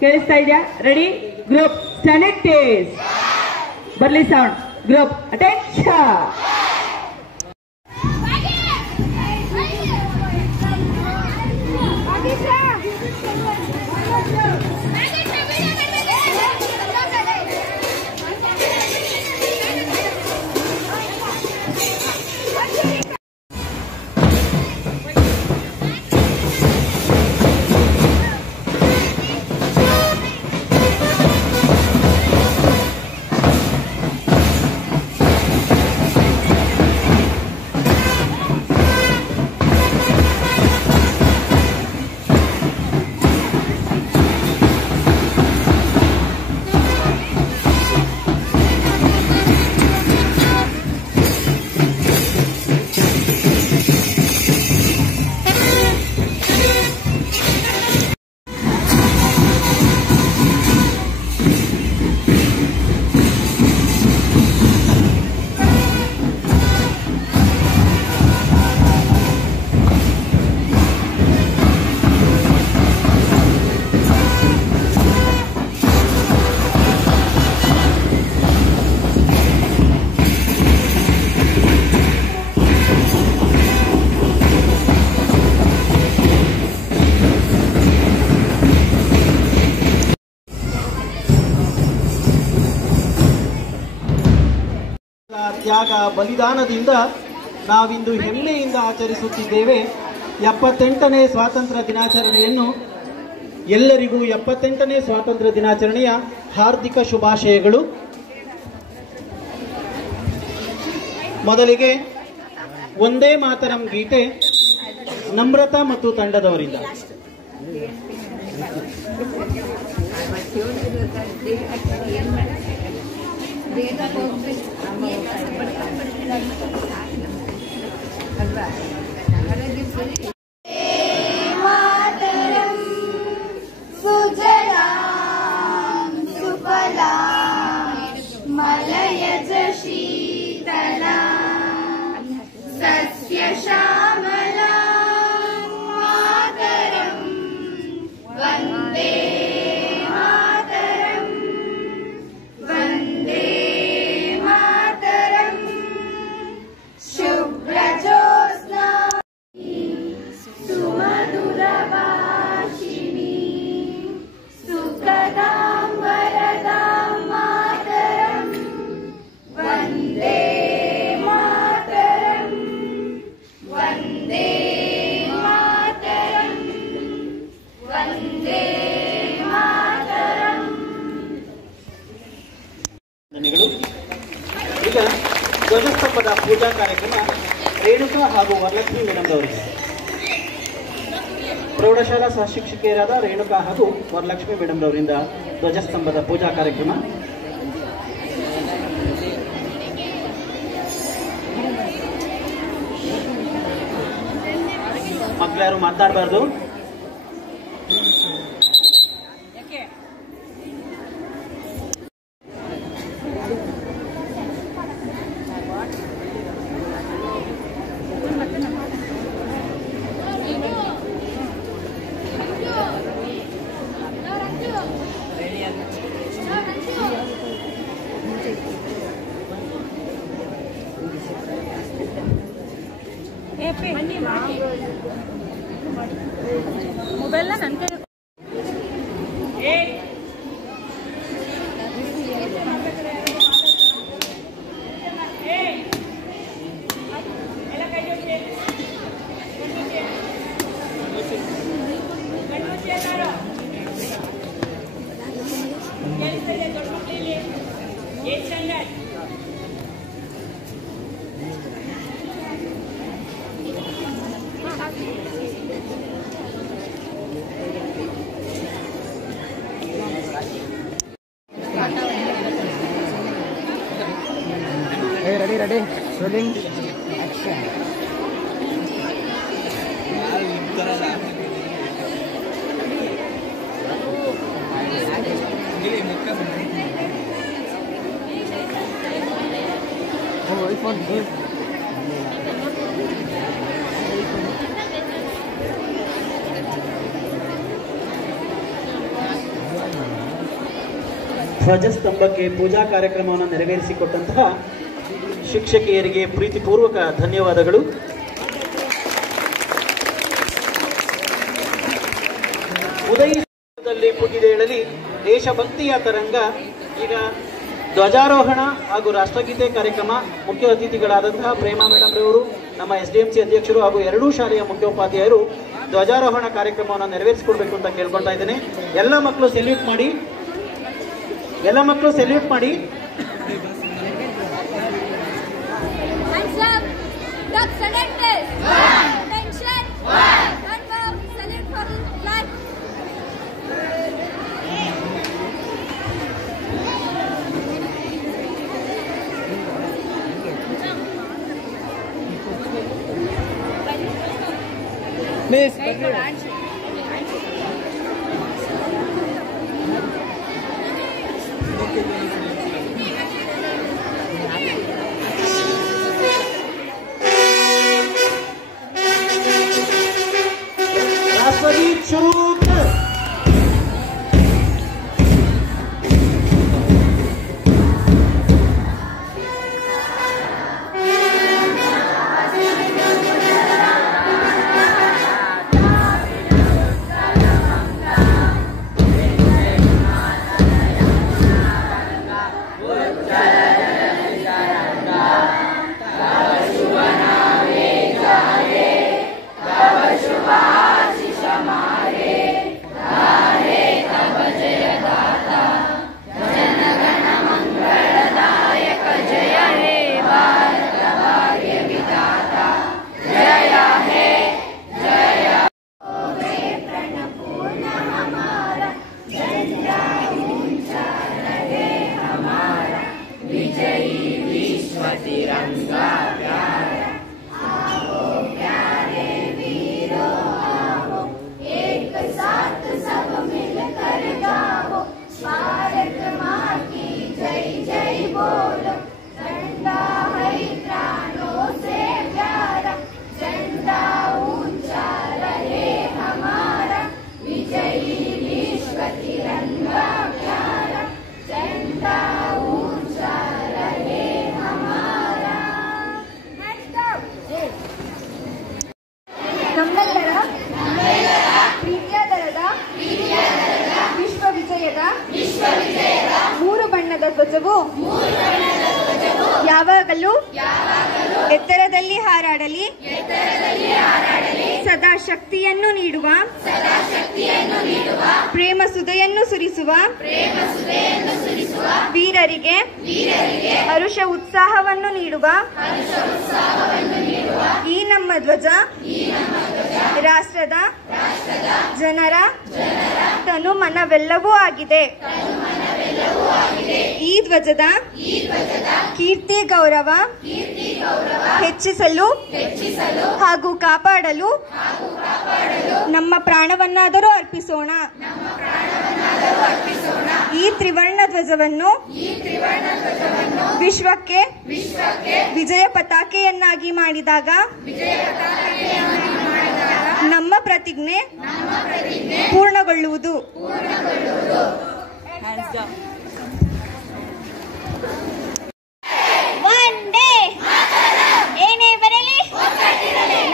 ಕೇಳಿಸ್ತಾ ಇದೆಯಾ? Ready? Group standard taste ಬರ್ಲಿ ಸೌಂಡ್. Group attention. ತ್ಯಾಗ ಬಲಿದಾನದಿಂದ ನಾವಿಂದು ಹೆಮ್ಮೆಯಿಂದ ಆಚರಿಸುತ್ತಿದ್ದೇವೆ 78ನೇ ಸ್ವಾತಂತ್ರ್ಯ ದಿನಾಚರಣೆಯನ್ನು. ಎಲ್ಲರಿಗೂ 78ನೇ ಸ್ವಾತಂತ್ರ್ಯ ದಿನಾಚರಣೆಯ ಹಾರ್ದಿಕ ಶುಭಾಶಯಗಳು. ಮೊದಲಿಗೆ ಒಂದೇ ಮಾತರಂ ಗೀತೆ ನಮ್ರತಾ ಮತ್ತು ತಂಡದವರಿಂದ. ಸುಜಲಾಂ ಸುಫಲಾಂ ಮಲಯಜ ಶೀತಲಾಂ ಸಸ್ಯ ಶ್ಯಾಮಲಾಂ ಮಾತರಂ ವಂದೇ ಮಾತರಂ ವಂದೇ ಮಾತರಂ ಶುಭ್ರಜೋತ್ಸ್ನಾ ಸುಮಧುರಭಾಷಿಣೀ ಸುಖದಾಂ ವರದಾಂ ಮಾತರಂ ವಂದೇ ಮಾತರಂ ವಂದೇ ಮಾತರಂ ವಂದೇ ಮಾತರಂ. ಈಗ ಧ್ವಜಸ್ತಂಭದ ಪೂಜಾ ಕಾರ್ಯಕ್ರಮ ರೇಣುಕಾ ಹಾಗೂ ವರಲಕ್ಷ್ಮಿ ಮೇಡಮ್ರವರಿಗೆ. ಪ್ರೌಢಶಾಲಾ ಸಹಶಿಕ್ಷಕಿಯರಾದ ರೇಣುಕಾ ಹಾಗೂ ವರಲಕ್ಷ್ಮಿ ಮೇಡಮ್ರವರಿಂದ ಧ್ವಜಸ್ತಂಭದ ಪೂಜಾ ಕಾರ್ಯಕ್ರಮ. ಮಕ್ಕಳ್ಯಾರು ಮಾತಾಡಬಾರ್ದು. ಮೊಬೈಲ್ ನನ್ನ ಕೈ Ready, rolling, action. Oh, iPhone, good. ಧ್ವಜಸ್ತಂಭಕ್ಕೆ ಪೂಜಾ ಕಾರ್ಯಕ್ರಮವನ್ನು ನೆರವೇರಿಸಿಕೊಟ್ಟಂತಹ ಶಿಕ್ಷಕಿಯರಿಗೆ ಪ್ರೀತಿಪೂರ್ವಕ ಧನ್ಯವಾದಗಳು. ಉದಯದಲ್ಲಿ ಪುಟಿದೇಳಲಿ ದೇಶಭಕ್ತಿಯ ತರಂಗ. ಈಗ ಧ್ವಜಾರೋಹಣ ಹಾಗೂ ರಾಷ್ಟ್ರಗೀತೆ ಕಾರ್ಯಕ್ರಮ ಮುಖ್ಯ ಅತಿಥಿಗಳಾದಂತಹ ಪ್ರೇಮಾ ಮೇಡಮ್ ರವರು, ನಮ್ಮ SDMC ಅಧ್ಯಕ್ಷರು ಹಾಗೂ ಎರಡೂ ಶಾಲೆಯ ಮುಖ್ಯೋಪಾಧ್ಯಾಯರು ಧ್ವಜಾರೋಹಣ ಕಾರ್ಯಕ್ರಮವನ್ನು ನೆರವೇರಿಸಿಕೊಡ್ಬೇಕು ಅಂತ ಕೇಳ್ಕೊಳ್ತಾ ಇದ್ದೇನೆ. ಎಲ್ಲ ಮಕ್ಕಳು ಸೆಲ್ಯೂಟ್ ಮಾಡಿ. Miss, राष्ट्रगीत शुरू कर. ಮೂರು ಬಣ್ಣದ ಧ್ವಜವು ಯಾವಾಗಲೂ ಎತ್ತರದಲ್ಲಿ ಹಾರಾಡಲಿ, ಸದಾ ಶಕ್ತಿಯನ್ನು ನೀಡುವ, ಪ್ರೇಮ ಸುಧೆಯನ್ನು ಸುರಿಸುವ, ವೀರರಿಗೆ ಹರುಷ ಉತ್ಸಾಹವನ್ನು ನೀಡುವ ಈ ನಮ್ಮ ಧ್ವಜ ರಾಷ್ಟ್ರದ ಜನರ ತನು ಮನವೆಲ್ಲವೂ ಆಗಿದೆ. ಈ ಧ್ವಜದ ಕೀರ್ತಿ ಗೌರವ ಹೆಚ್ಚಿಸಲು ಹಾಗೂ ಕಾಪಾಡಲು ನಮ್ಮ ಪ್ರಾಣವನ್ನಾದರೂ ಅರ್ಪಿಸೋಣ. ಈ ತ್ರಿವರ್ಣ ಧ್ವಜವನ್ನು ವಿಶ್ವಕ್ಕೆ ವಿಜಯ ಪತಾಕೆಯನ್ನಾಗಿ ಮಾಡಿದಾಗ ನಮ್ಮ ಪ್ರತಿಜ್ಞೆ ಪೂರ್ಣಗೊಳ್ಳುವುದು. ಒಂದೇ ಏನೇ ಬರಲಿ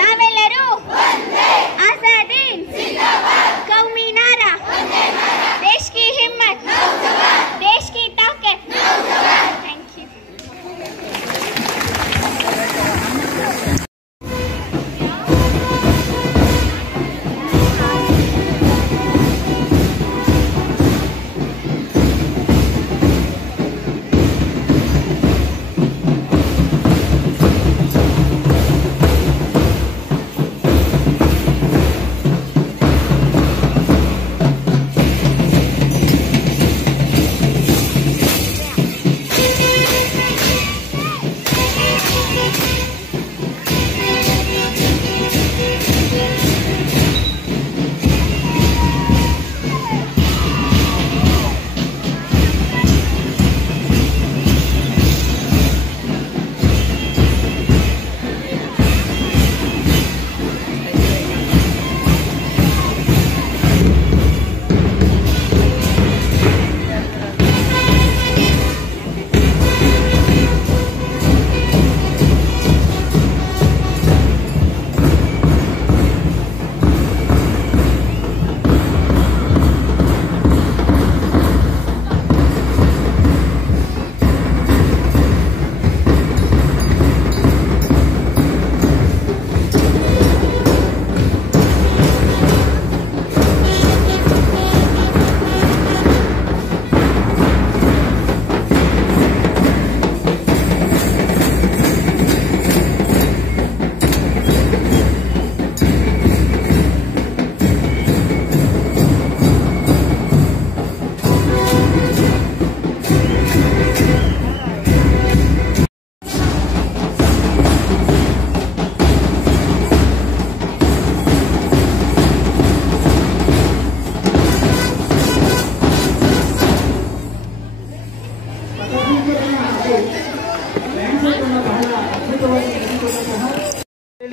ನಾವೆಲ್ಲರೂ ಆಜಾದೀನ್ ಕೌಮಿ ನಾರಾ ದೇಶ್ ಕಿ ಹಿಮ್ಮತ್ ದೇಶ್ ಕಿ ತಾಕತ್. Thank you.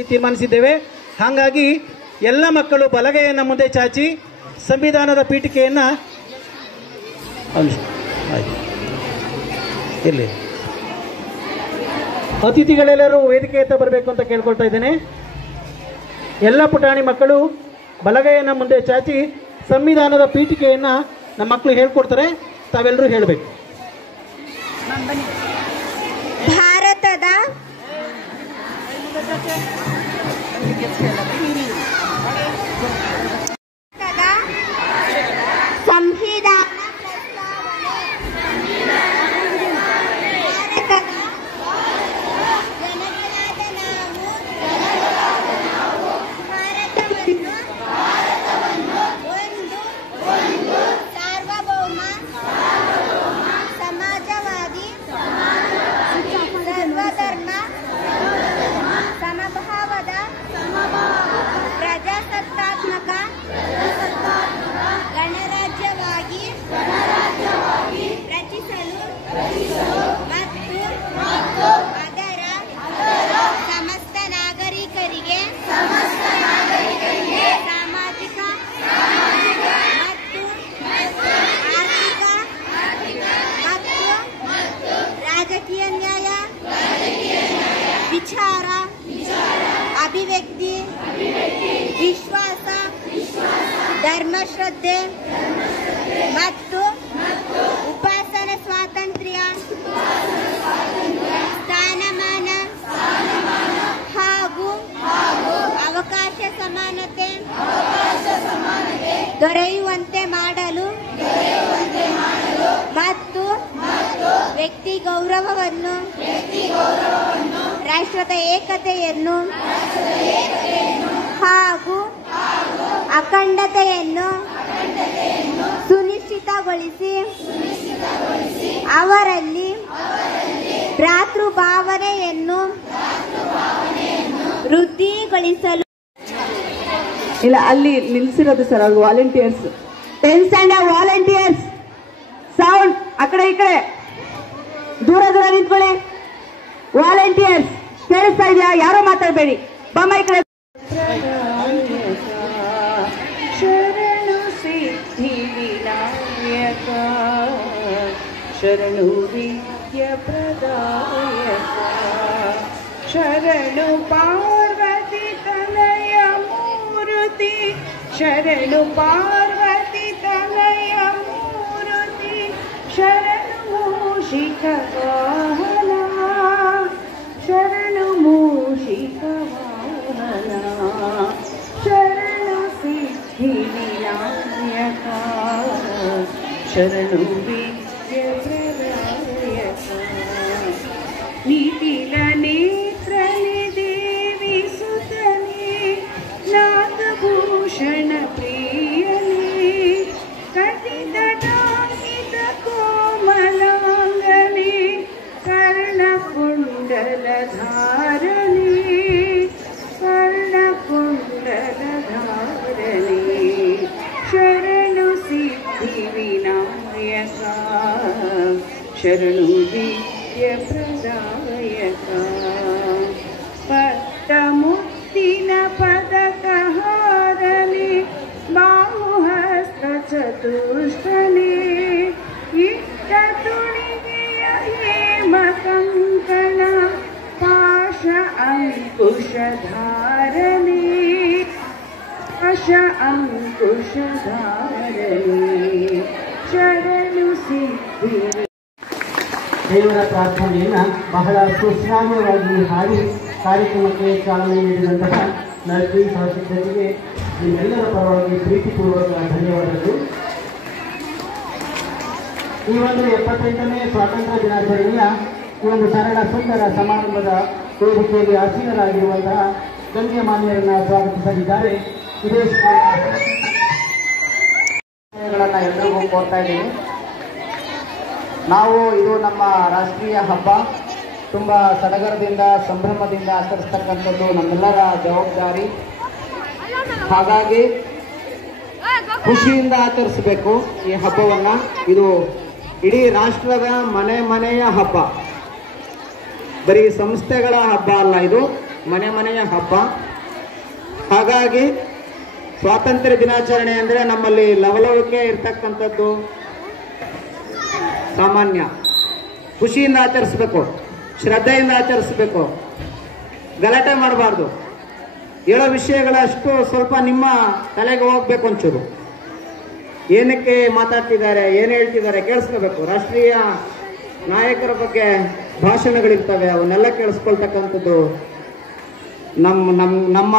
ಹೇಳಿ ತೀರ್ಮಾನಿಸಿದ್ದೇವೆ. ಹಾಗಾಗಿ ಎಲ್ಲ ಮಕ್ಕಳು ಬಲಗೈಯನ್ನು ಮುಂದೆ ಚಾಚಿ ಸಂವಿಧಾನದ ಪೀಠಿಕೆಯನ್ನು ಇರಲಿ. ಅತಿಥಿಗಳೆಲ್ಲರೂ ವೇದಿಕೆಯತ್ತ ಬರಬೇಕು ಅಂತ ಕೇಳ್ಕೊಳ್ತಾ ಇದ್ದೇನೆ. ಎಲ್ಲ ಪುಟಾಣಿ ಮಕ್ಕಳು ಬಲಗೈಯನ್ನು ಮುಂದೆ ಚಾಚಿ ಸಂವಿಧಾನದ ಪೀಠಿಕೆಯನ್ನು ನಮ್ಮ ಮಕ್ಕಳು ಹೇಳ್ಕೊಡ್ತಾರೆ, ತಾವೆಲ್ಲರೂ ಹೇಳಬೇಕು. ಭಾರತದ ಸಂವಿಧಾನ ಪ್ರಸ್ತಾವನೆ ಜನಗಳಾದ ನಾವು ಭಾರತವನ್ನು ಒಂದು ಸಾರ್ವಭೌಮ ಸಮಾಜವಾದಿ ಸರ್ವಧರ್ಮ ಸಮಭಾವದ ಪ್ರಜಾಸತ್ತಾತ್ಮಕ ಗಣರಾಜ್ಯವಾಗಿ ರಚಿಸಲು ಮತ್ತು ಅದರ ಸಮಸ್ತ ನಾಗರಿಕರಿಗೆ ಸಾಮಾಜಿಕ ಮತ್ತು ರಾಜಕೀಯ ನ್ಯಾಯ, ವಿಚಾರ, ಅಭಿವ್ಯಕ್ತಿ, ವಿಶ್ವಾಸ, ಧರ್ಮಶ್ರದ್ಧೆ ಮತ್ತು ಉಪಾಸನ ಸ್ವಾತಂತ್ರ್ಯ, ಸ್ಥಾನಮಾನ ಹಾಗೂ ಅವಕಾಶ ಸಮಾನತೆ ದೊರೆಯುವಂತೆ ಮಾಡಲು ಮತ್ತು ವ್ಯಕ್ತಿ ಗೌರವವನ್ನು, ರಾಷ್ಟ್ರದ ಏಕತೆಯನ್ನು ಹಾಗೂ ಅಖಂಡತೆಯನ್ನು ಸುನಿಶ್ಚಿತಗೊಳಿಸಿ ಅವರಲ್ಲಿ ಭ್ರಾತೃಭಾವನೆಯನ್ನು ವೃದ್ಧಿಗೊಳಿಸಲು. ಇಲ್ಲ, ಅಲ್ಲಿ ನಿಲ್ಲಿಸಿರೋದು ಸರ್ ಅವ್ರು volunteers. 10th standard volunteers sound ಆ ಕಡೆ ಈ ಕಡೆ ದೂರ ದೂರ ನಿಂತ್ಕೊಳ್ಳಿ. ವಾಲಂಟಿಯರ್ಸ್ ಕೇಳಿಸ್ತಾ ಇದೆಯಾ? ಯಾರೋ ಮಾತಾಡಬೇಡಿ. ಬಮ್ಮ ಈ ಕಡೆ. ಶರಣು ಸಿದ್ಧಿ ವಿನಾಯಕ ಶರಣು ವಿದ್ಯ ಪ್ರದಾಯಕ ಶರಣು ಪಾರ್ವತಿ ತನಯ ಮೂರುತಿ ಶರಣು ಪಾರ್ವತಿ ತನಯ ಮೂರುತಿ ಶರಣು ಮೂಷಿಕ ವಾಹನ ಶರಣು ಮೂಷಿಕ ವಾಹನ ಶರಣು ಸಿದ್ಧಿ ವಿನಾಯಕ ಶರಣು ವಿದ್ಯ ಪ್ರದಾಯಕ ನಿಖಿಲ ನೇತ್ರನೆ ದೇವಿ ಸುತನೆ ನಾಗಭೂಷಣ ಪ್ರಿಯನೇ ಕಟಿತ ಟಾಂಕಿತ ಕೋಮಲಾಂಗನೆ ಕರ್ಣಕುಂಡಲ ಧಾರಣೆ ಕರ್ಣಕುಂಡಲ ಧಾರಣೆ ಶರಣು ಸಿದ್ಧಿ ವಿನಾಯಕ ಶರಣು ವಿದ್ಯ ಪ್ರದಾಯಕ ಪತ್ತ ಮುಕ್ತಿನ ಪದಕ ಹಾರನೆ ಬಾಹುಹಸ್ತ ಚತುಷ್ಟನೆ ಇಷ್ಟ ತುಳಿಗೆಯ ಹೇಮ ಕಂಕಣ ಪಾಶ ಅಂಕುಶ ಧಾರಣೆ ಪಾಶ ಅಂಕುಶ ಧಾರಣೆ ಶರಣು ಸಿದ್ಧಿ. ದೇವರ ಪ್ರಾರ್ಥನೆಯನ್ನು ಬಹಳ ಸುಶ್ರಾವ್ಯವಾಗಿ ಹಾಡಿ ಕಾರ್ಯಕ್ರಮಕ್ಕೆ ಚಾಲನೆ ನೀಡಿದಂತಹ ನರ್ಸಿ ಸಹಶಿಕ್ಷಕರಿಗೆ ನಿಮ್ಮೆಲ್ಲರ ಪರವಾಗಿ ಪ್ರೀತಿಪೂರ್ವಕ ಧನ್ಯವಾದಗಳು. ಈ ಒಂದು 78ನೇ ಸ್ವಾತಂತ್ರ್ಯ ದಿನಾಚರಣೆಯ ಈ ಒಂದು ಸರಳ ಸುಂದರ ಸಮಾರಂಭದ ವೇದಿಕೆಯಲ್ಲಿ ಆಸೀನರಾಗಿರುವಂತಹ ಗಣ್ಯಮಾನ್ಯರನ್ನು ಸ್ವಾಗತಿಸಲಿದ್ದಾರೆ. ವಿದೇಶಗಳನ್ನು ಎಲ್ಲರಿಗೂ ಕೋರ್ತಾ ಇದ್ದೀನಿ. ನಾವು ಇದು ನಮ್ಮ ರಾಷ್ಟ್ರೀಯ ಹಬ್ಬ, ತುಂಬ ಸಡಗರದಿಂದ ಸಂಭ್ರಮದಿಂದ ಆಚರಿಸ್ತಕ್ಕಂಥದ್ದು ನಮ್ಮೆಲ್ಲರ ಜವಾಬ್ದಾರಿ. ಹಾಗಾಗಿ ಖುಷಿಯಿಂದ ಆಚರಿಸಬೇಕು ಈ ಹಬ್ಬವನ್ನು. ಇದು ಇಡೀ ರಾಷ್ಟ್ರದ ಮನೆ ಮನೆಯ ಹಬ್ಬ, ಬರೀ ಸಂಸ್ಥೆಗಳ ಹಬ್ಬ ಅಲ್ಲ. ಇದು ಮನೆ ಮನೆಯ ಹಬ್ಬ. ಹಾಗಾಗಿ ಸ್ವಾತಂತ್ರ್ಯ ದಿನಾಚರಣೆ ಅಂದರೆ ನಮ್ಮಲ್ಲಿ ಲವಲವಿಕೆ ಇರ್ತಕ್ಕಂಥದ್ದು ಸಾಮಾನ್ಯ. ಖುಷಿಯಿಂದ ಆಚರಿಸ್ಬೇಕು, ಶ್ರದ್ಧೆಯಿಂದ ಆಚರಿಸ್ಬೇಕು, ಗಲಾಟೆ ಮಾಡಬಾರ್ದು. ಹೇಳೋ ವಿಷಯಗಳಷ್ಟು ಸ್ವಲ್ಪ ನಿಮ್ಮ ತಲೆಗೆ ಹೋಗ್ಬೇಕು ಒಂಚೂರು. ಏನಕ್ಕೆ ಮಾತಾಡ್ತಿದ್ದಾರೆ, ಏನು ಹೇಳ್ತಿದ್ದಾರೆ ಕೇಳಿಸ್ಕೋಬೇಕು. ರಾಷ್ಟ್ರೀಯ ನಾಯಕರ ಬಗ್ಗೆ ಭಾಷಣಗಳಿರ್ತವೆ, ಅವನ್ನೆಲ್ಲ ಕೇಳಿಸ್ಕೊಳ್ತಕ್ಕಂಥದ್ದು ನಮ್ಮ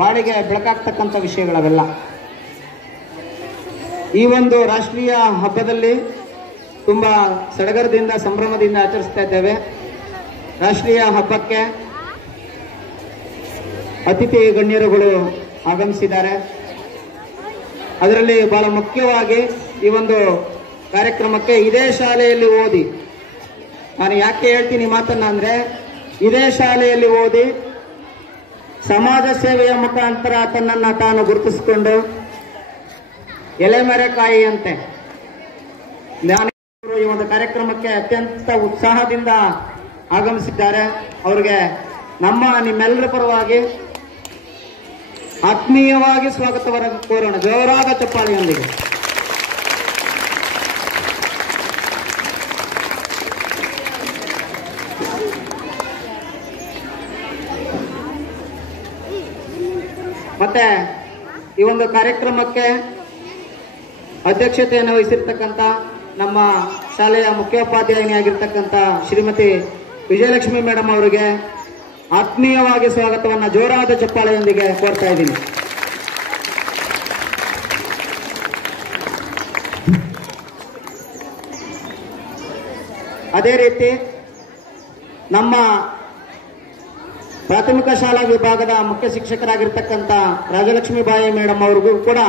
ಬಾಳಿಗೆ ಬೆಳಕಾಗ್ತಕ್ಕಂಥ ವಿಷಯಗಳವೆಲ್ಲ. ಈ ಒಂದು ರಾಷ್ಟ್ರೀಯ ಹಬ್ಬದಲ್ಲಿ ತುಂಬ ಸಡಗರದಿಂದ ಸಂಭ್ರಮದಿಂದ ಆಚರಿಸ್ತಾ ಇದ್ದೇವೆ. ರಾಷ್ಟ್ರೀಯ ಹಬ್ಬಕ್ಕೆ ಅತಿಥಿ ಗಣ್ಯರುಗಳು ಆಗಮಿಸಿದ್ದಾರೆ. ಅದರಲ್ಲಿ ಬಹಳ ಮುಖ್ಯವಾಗಿ ಈ ಒಂದು ಕಾರ್ಯಕ್ರಮಕ್ಕೆ ಇದೇ ಶಾಲೆಯಲ್ಲಿ ಓದಿ, ನಾನು ಯಾಕೆ ಹೇಳ್ತೀನಿ ಮಾತನ್ನ ಅಂದ್ರೆ, ಇದೇ ಶಾಲೆಯಲ್ಲಿ ಓದಿ ಸಮಾಜ ಸೇವೆಯ ಮುಖಾಂತರ ತನ್ನನ್ನು ತಾನು ಗುರುತಿಸಿಕೊಂಡು ಎಲೆಮರೆಕಾಯಿಯಂತೆ ಈ ಒಂದು ಕಾರ್ಯಕ್ರಮಕ್ಕೆ ಅತ್ಯಂತ ಉತ್ಸಾಹದಿಂದ ಆಗಮಿಸಿದ್ದಾರೆ. ಅವರಿಗೆ ನಿಮ್ಮೆಲ್ಲರ ಪರವಾಗಿ ಆತ್ಮೀಯವಾಗಿ ಸ್ವಾಗತವನ್ನು ಕೋರೋಣ, ಜೋರಾದ ಚಪ್ಪಾಳೆಯೊಂದಿಗೆ. ಮತ್ತೆ ಈ ಒಂದು ಕಾರ್ಯಕ್ರಮಕ್ಕೆ ಅಧ್ಯಕ್ಷತೆಯನ್ನು ವಹಿಸಿರ್ತಕ್ಕಂಥ ನಮ್ಮ ಶಾಲೆಯ ಮುಖ್ಯೋಪಾಧ್ಯಾಯಿನಿಯಾಗಿರ್ತಕ್ಕಂಥ ಶ್ರೀಮತಿ ವಿಜಯಲಕ್ಷ್ಮಿ ಮೇಡಮ್ ಅವರಿಗೆ ಆತ್ಮೀಯವಾಗಿ ಸ್ವಾಗತವನ್ನು ಜೋರಾದ ಚಪ್ಪಾಳೆಯೊಂದಿಗೆ ಕೋರ್ತಾ ಇದ್ದೀನಿ. ಅದೇ ರೀತಿ ನಮ್ಮ ಪ್ರಾಥಮಿಕ ಶಾಲಾ ವಿಭಾಗದ ಮುಖ್ಯ ಶಿಕ್ಷಕರಾಗಿರ್ತಕ್ಕಂಥ ರಾಜಲಕ್ಷ್ಮಿ ಬಾಯಿ ಮೇಡಮ್ ಅವ್ರಿಗೂ ಕೂಡ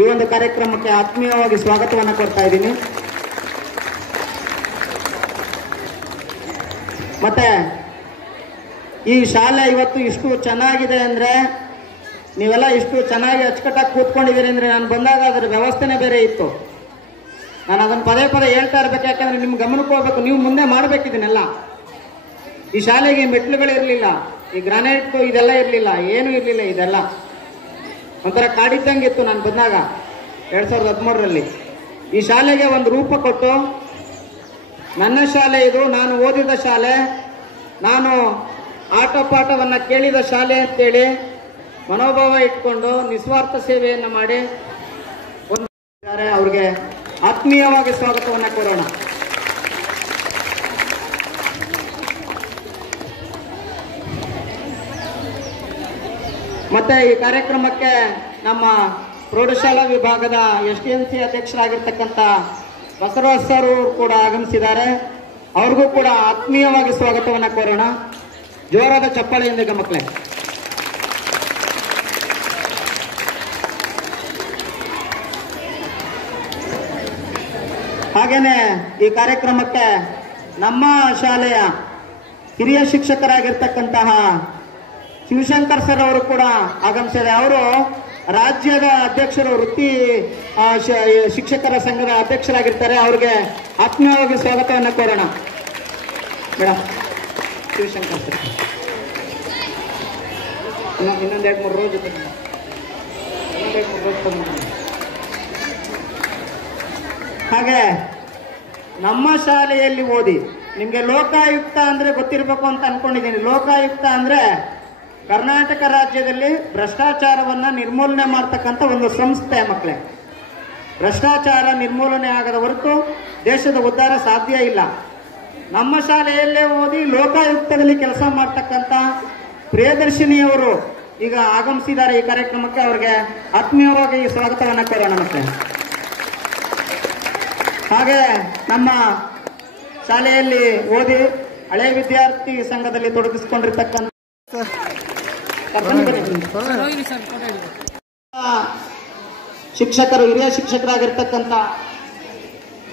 ಈ ಒಂದು ಕಾರ್ಯಕ್ರಮಕ್ಕೆ ಆತ್ಮೀಯವಾಗಿ ಸ್ವಾಗತವನ್ನು ಕೊಡ್ತಾ ಇದ್ದೀನಿ. ಮತ್ತೆ ಈ ಶಾಲೆ ಇವತ್ತು ಇಷ್ಟು ಚೆನ್ನಾಗಿದೆ ಅಂದ್ರೆ, ನೀವೆಲ್ಲ ಇಷ್ಟು ಚೆನ್ನಾಗಿ ಅಚ್ಚುಕಟ್ಟಾಗಿ ಕೂತ್ಕೊಂಡಿದ್ದೀರಿ ಅಂದ್ರೆ, ನಾನು ಬಂದಾಗ ಅದರ ವ್ಯವಸ್ಥೆನೇ ಬೇರೆ ಇತ್ತು. ನಾನು ಅದನ್ನು ಪದೇ ಪದೇ ಹೇಳ್ತಾ ಇರ್ಬೇಕು, ಯಾಕಂದ್ರೆ ನಿಮ್ಗೆ ಗಮನಕ್ಕೆ ಹೋಗ್ಬೇಕು, ನೀವು ಮುಂದೆ ಮಾಡ್ಬೇಕಿದನ್ನೆಲ್ಲ. ಈ ಶಾಲೆಗೆ ಮೆಟ್ಲುಗಳಿರ್ಲಿಲ್ಲ, ಈ ಗ್ರಾನೈಟ್ ಇದೆಲ್ಲ ಇರಲಿಲ್ಲ, ಏನೂ ಇರಲಿಲ್ಲ. ಇದೆಲ್ಲ ಒಂಥರ ಕಾಡಿದ್ದಂಗೆ ಇತ್ತು ನಾನು ಬಂದಾಗ 2013ರಲ್ಲಿ. ಈ ಶಾಲೆಗೆ ಒಂದು ರೂಪ ಕೊಟ್ಟು, ನನ್ನ ಶಾಲೆ ಇದು, ನಾನು ಓದಿದ ಶಾಲೆ, ನಾನು ಆಟ ಪಾಠವನ್ನು ಕೇಳಿದ ಶಾಲೆ ಅಂತೇಳಿ ಮನೋಭಾವ ಇಟ್ಕೊಂಡು ನಿಸ್ವಾರ್ಥ ಸೇವೆಯನ್ನು ಮಾಡಿ ಅವ್ರಿಗೆ ಆತ್ಮೀಯವಾಗಿ ಸ್ವಾಗತವನ್ನು ಕೋರೋಣ. ಮತ್ತೆ ಈ ಕಾರ್ಯಕ್ರಮಕ್ಕೆ ನಮ್ಮ ಪ್ರೌಢಶಾಲಾ ವಿಭಾಗದ SDMC ಅಧ್ಯಕ್ಷರಾಗಿರ್ತಕ್ಕಂಥ ಬಸವರಾಜ್ ಸರ್ ಕೂಡ ಆಗಮಿಸಿದ್ದಾರೆ. ಅವ್ರಿಗೂ ಕೂಡ ಆತ್ಮೀಯವಾಗಿ ಸ್ವಾಗತವನ್ನು ಕೋರೋಣ, ಜೋರಾದ ಚಪ್ಪಾಳೆಯೊಂದಿಗೆ ಮಕ್ಕಳೇ. ಹಾಗೇನೆ ಈ ಕಾರ್ಯಕ್ರಮಕ್ಕೆ ನಮ್ಮ ಶಾಲೆಯ ಹಿರಿಯ ಶಿಕ್ಷಕರಾಗಿರ್ತಕ್ಕಂತಹ ಶಿವಶಂಕರ್ ಸರ್ ಅವರು ಕೂಡ ಆಗಮಿಸಿದ್ದಾರೆ. ಅವರು ರಾಜ್ಯದ ಅಧ್ಯಕ್ಷರು, ವೃತ್ತಿ ಶಿಕ್ಷಕರ ಸಂಘದ ಅಧ್ಯಕ್ಷರಾಗಿರ್ತಾರೆ. ಅವ್ರಿಗೆ ಆತ್ಮೀಯವಾಗಿ ಸ್ವಾಗತವನ್ನು ಕೋರೋಣ. ಮೇಡಮ್ ಶಿವಶಂಕರ್ ಸರ್, ಇನ್ನೊಂದು 2-3 ರೋಜ್ ಹಾಗೆ ನಮ್ಮ ಶಾಲೆಯಲ್ಲಿ ಓದಿ, ನಿಮ್ಗೆ ಲೋಕಾಯುಕ್ತ ಅಂದ್ರೆ ಗೊತ್ತಿರಬೇಕು ಅಂತ ಅನ್ಕೊಂಡಿದ್ದೀನಿ. ಲೋಕಾಯುಕ್ತ ಅಂದ್ರೆ ಕರ್ನಾಟಕ ರಾಜ್ಯದಲ್ಲಿ ಭ್ರಷ್ಟಾಚಾರವನ್ನ ನಿರ್ಮೂಲನೆ ಮಾಡ್ತಕ್ಕಂಥ ಒಂದು ಸಂಸ್ಥೆ ಮಕ್ಕಳೇ. ಭ್ರಷ್ಟಾಚಾರ ನಿರ್ಮೂಲನೆ ಆಗದ ಹೊರತು ದೇಶದ ಉದ್ಧಾರ ಸಾಧ್ಯ ಇಲ್ಲ. ನಮ್ಮ ಶಾಲೆಯಲ್ಲೇ ಓದಿ ಲೋಕಾಯುಕ್ತದಲ್ಲಿ ಕೆಲಸ ಮಾಡ್ತಕ್ಕಂಥ ಪ್ರಿಯದರ್ಶಿನಿಯವರು ಈಗ ಆಗಮಿಸಿದ್ದಾರೆ ಈ ಕಾರ್ಯಕ್ರಮಕ್ಕೆ. ಅವರಿಗೆ ಆತ್ಮೀಯವಾಗಿ ಸ್ವಾಗತವನ್ನು ಕೋರೋಣ ಮಕ್ಕಳೇ. ಹಾಗೆ ನಮ್ಮ ಶಾಲೆಯಲ್ಲಿ ಓದಿ ಹಳೆ ವಿದ್ಯಾರ್ಥಿ ಸಂಘದಲ್ಲಿ ತೊಡಗಿಸಿಕೊಂಡಿರ್ತಕ್ಕಂಥ ಶಿಕ್ಷಕರು, ಹಿರಿಯ ಶಿಕ್ಷಕರಾಗಿರ್ತಕ್ಕಂಥ